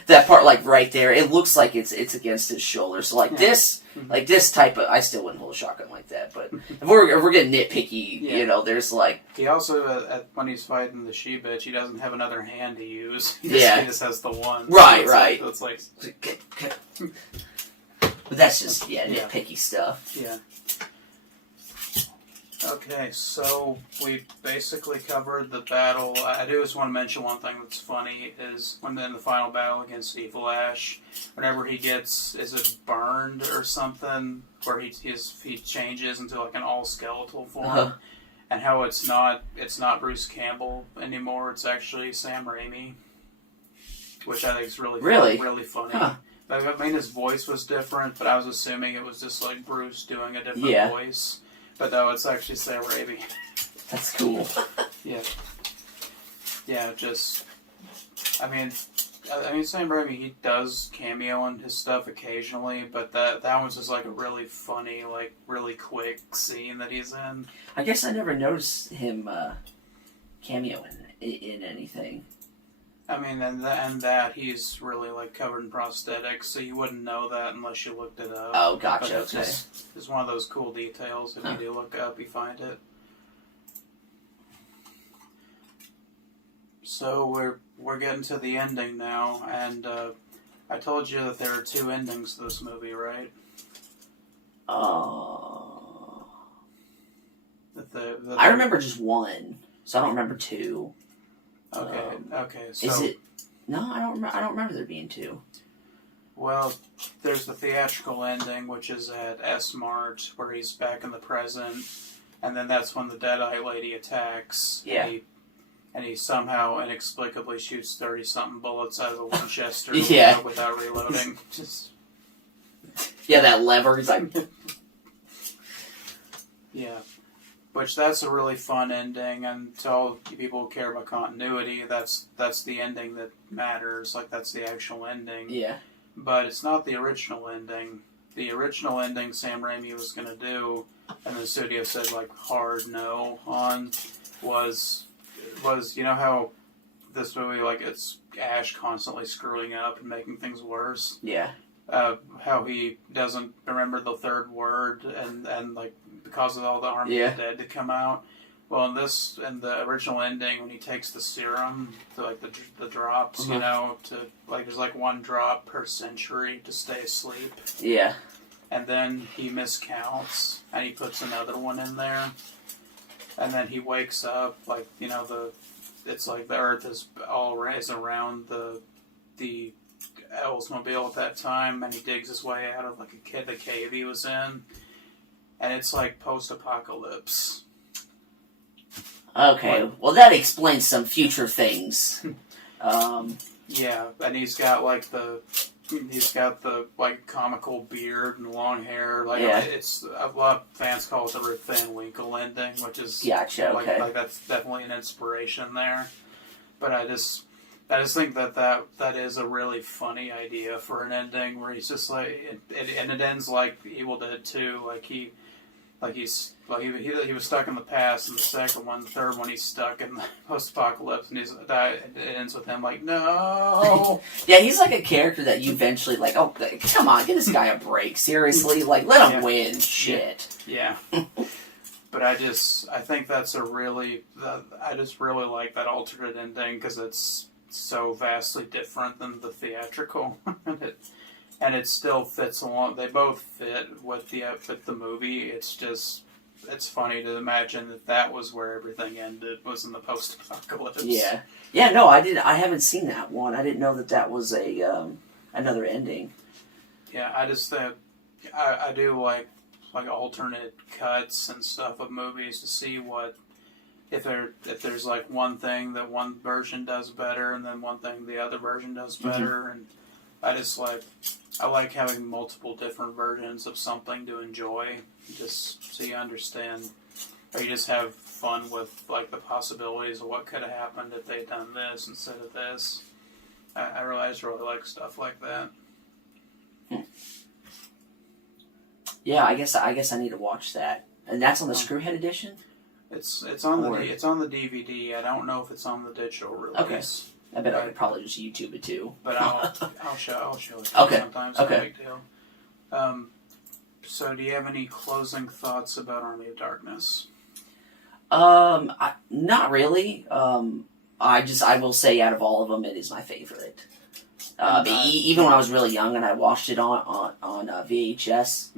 that part, like right there, it looks like it's against his shoulder. So like this, like this type of, I still wouldn't hold a shotgun like that. But if we're getting nitpicky, there's like he also when he's fighting the she-bitch, he doesn't have another hand to use. He just has the one. Right. So it's like. But that's just nitpicky stuff. Yeah. Okay, so we basically covered the battle. I do just want to mention one thing that's funny is when in the final battle against Evil Ash, whenever he gets, is it burned or something, where he changes into like an all skeletal form, and how it's not Bruce Campbell anymore. It's actually Sam Raimi, which I think is really funny. Huh. I mean, his voice was different, but I was assuming it was just like Bruce doing a different voice. But no, it's actually Sam Raimi. That's cool. Yeah. Yeah, I mean, Sam Raimi, he does cameo in his stuff occasionally, but that one's just like a really funny, like really quick scene that he's in. I guess I never noticed him cameo in anything. I mean, and that he's really like covered in prosthetics, so you wouldn't know that unless you looked it up. Oh, gotcha. But it's one of those cool details. If you do look up, you find it. So we're getting to the ending now, and I told you that there are 2 endings to this movie, right? I remember just 1, so I don't remember 2. Okay. So, is it? No, I don't remember there being 2. Well, there's the theatrical ending, which is at S-Mart, where he's back in the present, and then that's when the Deadeye lady attacks. Yeah. And he somehow inexplicably shoots 30-something bullets out of the Winchester without reloading. Yeah, that lever. He's like... Yeah. Which, that's a really fun ending, and to all people who care about continuity, that's the ending that matters. Like, that's the actual ending. Yeah. But it's not the original ending. The original ending Sam Raimi was going to do, and the studio said, like, hard no on, was you know how this movie, like, it's Ash constantly screwing up and making things worse? Yeah. How he doesn't remember the 3rd word, and like, because of all the Army of the Dead to come out. Well, in the original ending, when he takes the serum, like the drops, you know, to like there's like 1 drop per century to stay asleep. Yeah. And then he miscounts, and he puts another one in there, and then he wakes up, like, you know, it's like the Earth is around the Oldsmobile at that time, and he digs his way out of like the cave he was in, and it's like post-apocalypse. Okay, well that explains some future things. Yeah, and he's got the like comical beard and long hair. Like it's a lot of fans call it the Rip Van Winkle ending, which is gotcha. Okay, like that's definitely an inspiration there. But I just think that is a really funny idea for an ending where he's just like, and it ends like Evil Dead 2, he was stuck in the past in the second one. The third one, he's stuck in the post-apocalypse, and it ends with him like, no. Yeah, he's like a character that you eventually like. Oh, come on, give this guy a break. Seriously, like let him win. Shit. Yeah. But I think that's I just really like that alternate ending because it's so vastly different than the theatrical, and it still fits along. They both fit with the movie. It's funny to imagine that was where everything ended, was in the post-apocalypse. Yeah. Yeah. No, I haven't seen that one. I didn't know that was a another ending. Yeah, I just I do like alternate cuts and stuff of movies to see what if there's like one thing that one version does better and then one thing the other version does better, and I like having multiple different versions of something to enjoy, just so you understand, or you just have fun with like the possibilities of what could have happened if they'd done this instead of this. I really like stuff like that. Yeah, I guess I need to watch that, and that's on the Screwhead edition. It's on the DVD. I don't know if it's on the digital release. Okay. I bet I could probably just YouTube it too. But I'll show it to you sometimes. Okay. No big deal. So do you have any closing thoughts about Army of Darkness? Not really. I will say out of all of them, it is my favorite. Even when I was really young and I watched it on VHS,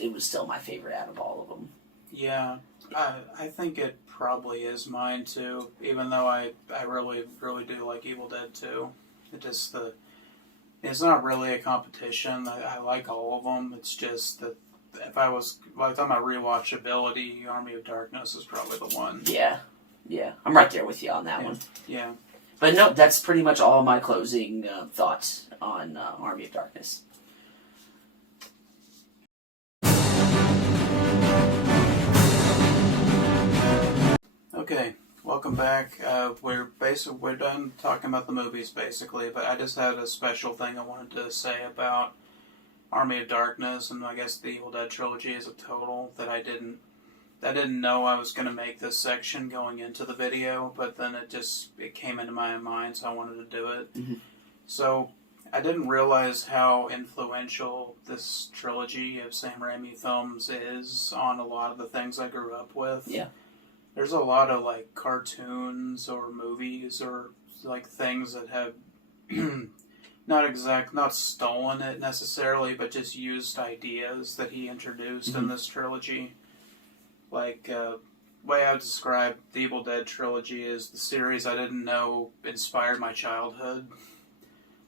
it was still my favorite out of all of them. Yeah, I think it probably is mine too. Even though I really do like Evil Dead 2. It's not really a competition. I like all of them. It's just that if I was talking about rewatchability, Army of Darkness is probably the one. Yeah. I'm right there with you on that one. Yeah. But no, that's pretty much all my closing thoughts on Army of Darkness. Okay, welcome back. We're done talking about the movies basically, but I just had a special thing I wanted to say about Army of Darkness and I guess the Evil Dead trilogy as a total that I didn't know I was going to make this section going into the video, but then it came into my mind, so I wanted to do it. Mm-hmm. So I didn't realize how influential this trilogy of Sam Raimi films is on a lot of the things I grew up with. Yeah. There's a lot of like cartoons or movies or like things that have not stolen it necessarily, but just used ideas that he introduced in this trilogy. Like, way I would describe the Evil Dead trilogy is the series I didn't know inspired my childhood.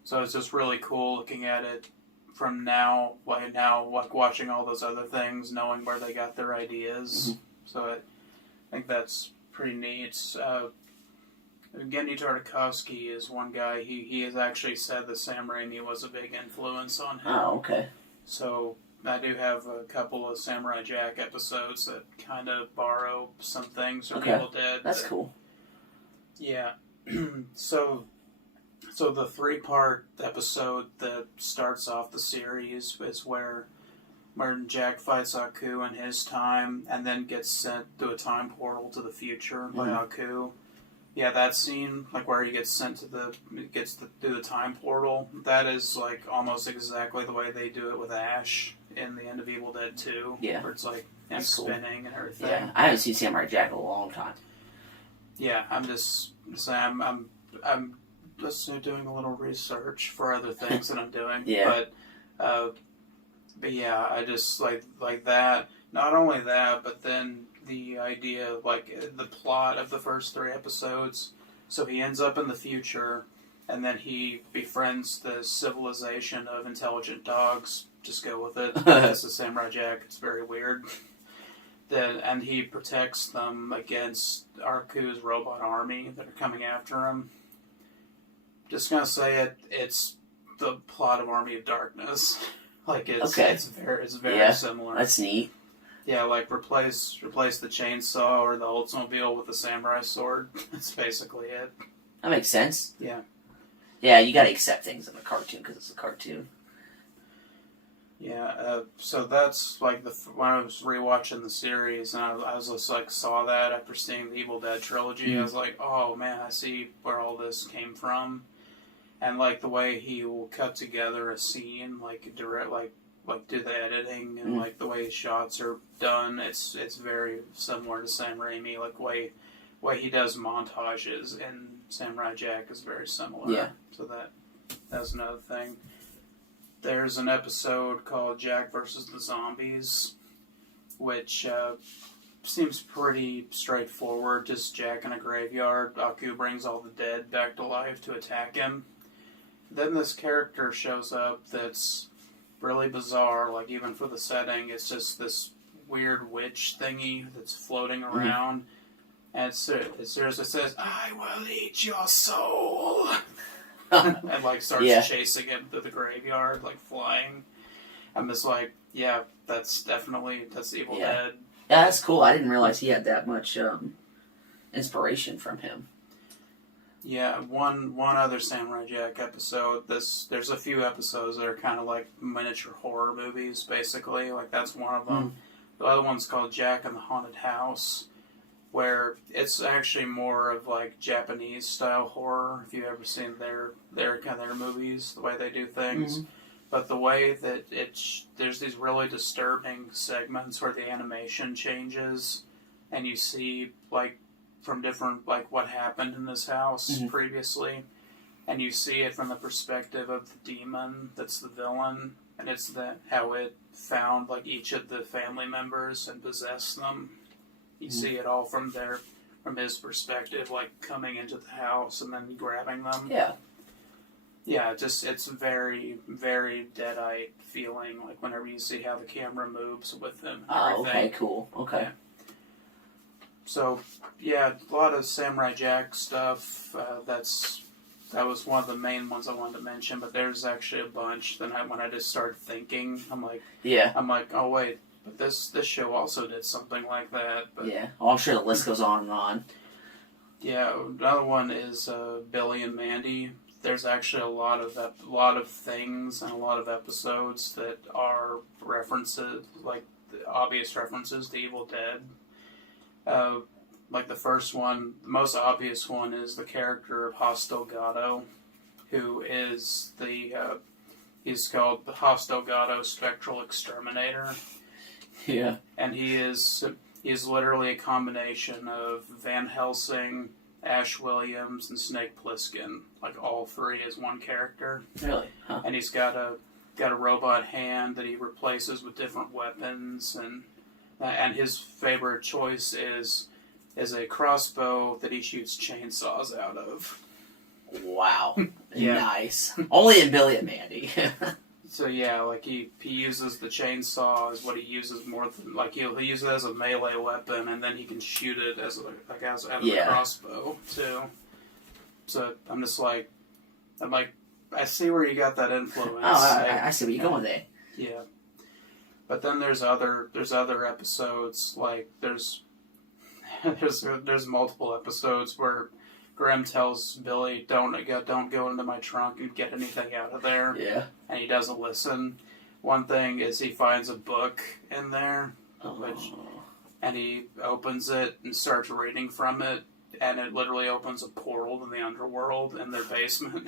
So it's just really cool looking at it from now, like watching all those other things, knowing where they got their ideas. Mm-hmm. So I think that's pretty neat. Gendy Tartakovsky is one guy. He has actually said that Sam Raimi was a big influence on him. Oh, okay. So I do have a couple of Samurai Jack episodes that kind of borrow some things from Evil Dead. That's cool. Yeah. So the 3-part episode that starts off the series is where Jack fights Aku in his time and then gets sent through a time portal to the future by Aku. Yeah, that scene, like where he gets sent through the time portal, that is like almost exactly the way they do it with Ash in the end of Evil Dead 2. Yeah. Where it's like That's spinning and everything. Yeah, I haven't seen Samurai Jack in a long time. Yeah, I'm just saying, I'm just doing a little research for other things that I'm doing. Yeah. But yeah, I just like that. Not only that, but then the idea, like the plot of the first 3 episodes. So he ends up in the future, and then he befriends the civilization of intelligent dogs. Just go with it. This is Samurai Jack. It's very weird. And he protects them against Arku's robot army that are coming after him. Just gonna say it's the plot of Army of Darkness. Like it's very similar. That's neat. Yeah, like replace the chainsaw or the Oldsmobile with the samurai sword. That's basically it. That makes sense. Yeah. Yeah, you gotta accept things in a cartoon because it's a cartoon. Yeah, so that's like when I was rewatching the series, and I was just like saw that after seeing the Evil Dead trilogy. I was like, oh man, I see where all this came from, and like the way he will cut together a scene, like direct, like do the editing and like the way shots are done. It's very similar to Sam Raimi. Like way he does montages in Samurai Jack is very similar. Yeah. So that's another thing. There's an episode called Jack versus the Zombies, which seems pretty straightforward. Just Jack in a graveyard. Aku brings all the dead back to life to attack him. Then this character shows up that's really bizarre, like even for the setting. It's just this weird witch thingy that's floating around. And it seriously says, "I will eat your soul." And like starts chasing him through the graveyard, like flying. I'm just like, yeah, that's Evil Dead. Yeah, that's cool. I didn't realize he had that much inspiration from him. Yeah, one other Samurai Jack episode. There's a few episodes that are kind of like miniature horror movies, basically. Like that's one of them. The other one's called Jack in the Haunted House, where it's actually more of like Japanese style horror. If you've ever seen their movies, the way they do things, but the way that there's these really disturbing segments where the animation changes, and you see like from different like what happened in this house previously, and you see it from the perspective of the demon that's the villain, and it's how it found like each of the family members and possessed them. You see it all from his perspective, like coming into the house and then grabbing them. Yeah. Yeah, it's very, very Deadite feeling, like whenever you see how the camera moves with them. Oh, okay, cool. Okay. Yeah. So, yeah, a lot of Samurai Jack stuff. That was one of the main ones I wanted to mention, but there's actually a bunch. Then when I just started thinking, I'm like, oh wait, but this show also did something like that. But yeah. Oh, I'm sure the list goes on and on. yeah, another one is Billy and Mandy. There's actually a lot of things and a lot of episodes that are references, like obvious references to Evil Dead. Like the first one, the most obvious one is the character of Hostel Gato, who is he's called the Hostel Gato Spectral Exterminator. Yeah. And he's literally a combination of Van Helsing, Ash Williams, and Snake Plissken, like all three as one character. Really? Huh. And he's got a robot hand that he replaces with different weapons, and his favorite choice is a crossbow that he shoots chainsaws out of. Wow. Yeah. Nice. Only in Billy and Mandy. So yeah, like he uses the chainsaw as what he uses more than, like he'll use it as a melee weapon, and then he can shoot it as out of a crossbow too. So I'm like, I see where you got that influence. Oh, I see where you're going there. Yeah. But then there's other episodes, like there's multiple episodes where Grim tells Billy, don't go into my trunk and get anything out of there. Yeah. And he doesn't listen. One thing is he finds a book in there, and he opens it and starts reading from it, and it literally opens a portal to the underworld in their basement.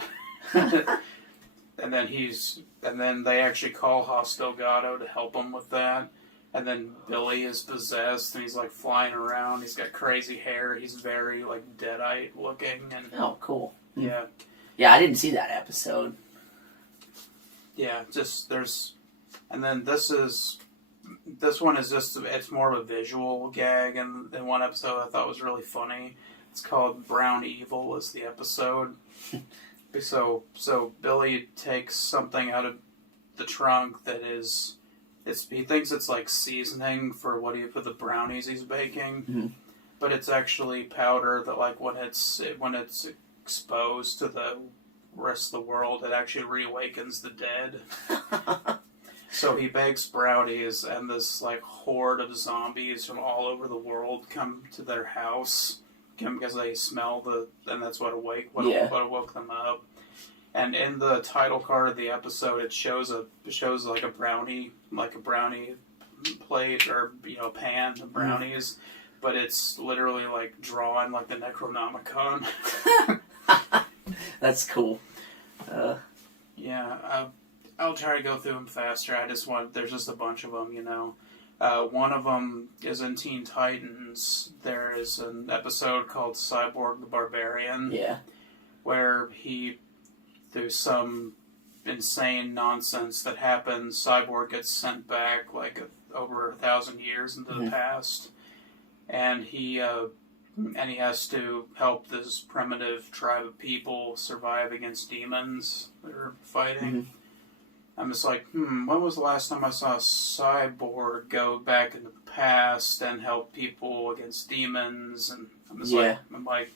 and then they actually call Hostel Gato to help him with that. And then Billy is possessed, and he's like flying around. He's got crazy hair. He's very like Deadite looking. And oh, cool. Yeah. Yeah, I didn't see that episode. Yeah, and then this one is just, it's more of a visual gag. And in one episode I thought was really funny. It's called Brown Evil is the episode. So Billy takes something out of the trunk that is. He thinks it's like seasoning for the brownies he's baking, mm-hmm. but it's actually powder that, like, when it's exposed to the rest of the world, it actually reawakens the dead. So he bakes brownies, and this like horde of zombies from all over the world come to their house because they smell and that's what woke them up. And in the title card of the episode, it shows like a brownie plate or pan of brownies, but it's literally like drawn like the Necronomicon. That's cool. Yeah, I'll try to go through them faster. There's just a bunch of them, One of them is in Teen Titans. There is an episode called Cyborg the Barbarian. Yeah. Where through some insane nonsense that happens, Cyborg gets sent back like over 1,000 years into the past, and he has to help this primitive tribe of people survive against demons that are fighting. Mm-hmm. I'm just like, when was the last time I saw a cyborg go back into the past and help people against demons? And I'm like,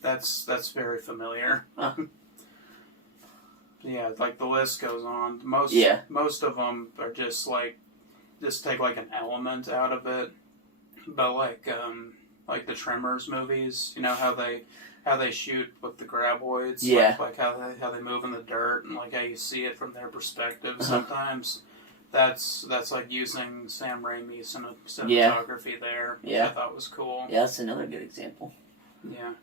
that's very familiar. Yeah, like the list goes on. Most of them are just take like an element out of it, but like the Tremors movies, how they shoot with the graboids, like how they move in the dirt, and like how you see it from their perspective. Sometimes that's like using Sam Raimi's cinematography there, which I thought was cool. Yeah, that's another good example. Yeah.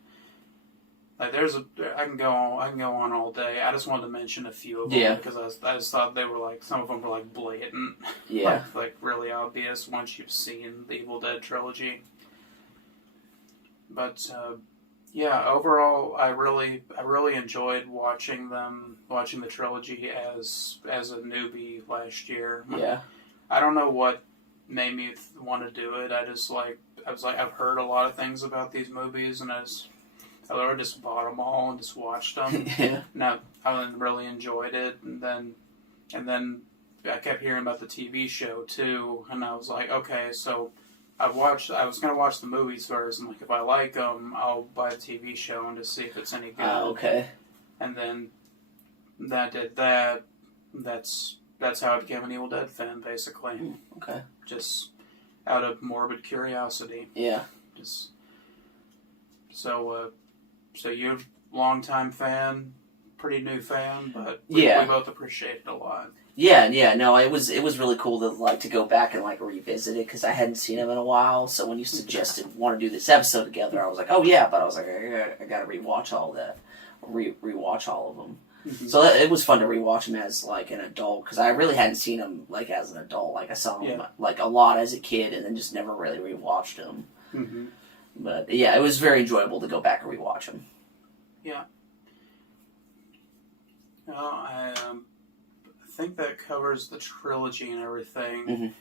Like I can go on all day. I just wanted to mention a few of them because I just thought they were like, some of them were like blatant, like really obvious once you've seen the Evil Dead trilogy. But overall, I really enjoyed watching the trilogy as a newbie last year. Yeah. I don't know what made me want to do it. I was like, I've heard a lot of things about these movies, and I literally just bought them all and just watched them. Yeah. And I really enjoyed it, and then I kept hearing about the TV show too, and I was like, okay, so I was gonna watch the movies first, and like if I like them, I'll buy the TV show and just see if it's any good. Okay. And then that did that. That's how I became an Evil Dead fan, basically. Okay. Just out of morbid curiosity. Yeah. Just so you're a longtime fan, pretty new fan, but we both appreciate it a lot. Yeah, no, it was really cool to go back and revisit it because I hadn't seen him in a while. So when you suggested want to do this episode together, I was like, oh yeah, but I was like, I gotta rewatch all that, rewatch all of them. Mm-hmm. So it was fun to rewatch him as an adult because I really hadn't seen him as an adult. I saw him a lot as a kid and then just never really rewatched him. Mm-hmm. But yeah, it was very enjoyable to go back and rewatch him. Yeah. I think that covers the trilogy and everything.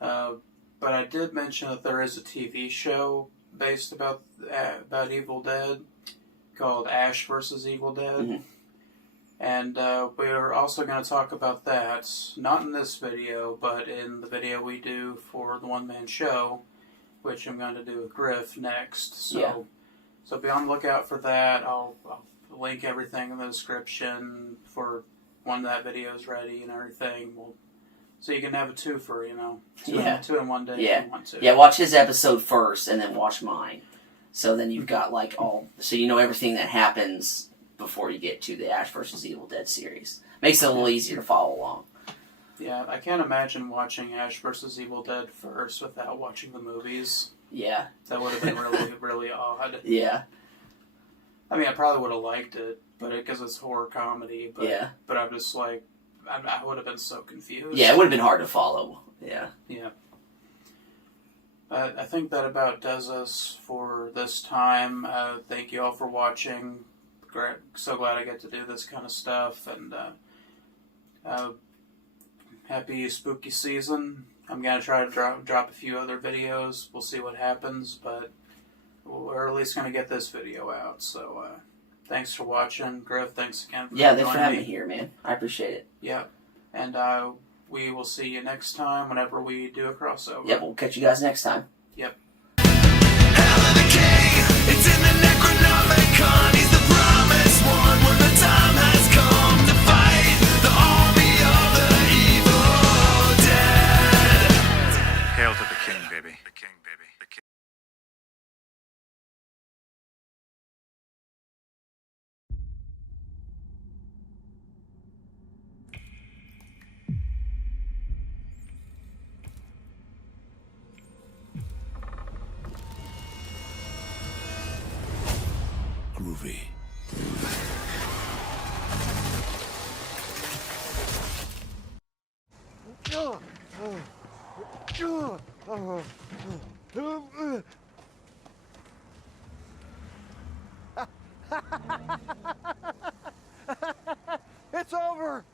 Mm-hmm. But I did mention that there is a TV show based about Evil Dead called Ash vs. Evil Dead. Mm-hmm. And we're also going to talk about that, not in this video, but in the video we do for the one-man show, which I'm going to do with Grif next. So be on the lookout for that. I'll link everything in the description for when that video is ready and everything. So you can have a twofer, two in one day if you want to. Yeah, watch his episode first and then watch mine. So then you've got so you know everything that happens before you get to the Ash vs. Evil Dead series. Makes it a little easier to follow along. Yeah, I can't imagine watching Ash vs. Evil Dead first without watching the movies. Yeah. That would have been really, really odd. Yeah. I mean, I probably would have liked it, but because it's horror comedy. But, But I'm just I would have been so confused. Yeah, it would have been hard to follow. Yeah. Yeah. I think that about does us for this time. Thank you all for watching. Great. So glad I get to do this kind of stuff. And happy spooky season. I'm going to try to drop a few other videos. We'll see what happens, but we're at least going to get this video out. So thanks for watching. Grif, thanks again for joining me. Thanks for having me here, man. I appreciate it. Yeah. And we will see you next time whenever we do a crossover. Yep, we'll catch you guys next time. Yep. It's in the Necronomicon. He's the promised one when the time has come to fight the army of the evil dead. Hail to the king, baby. The king, baby. The king. Groovy. It's over!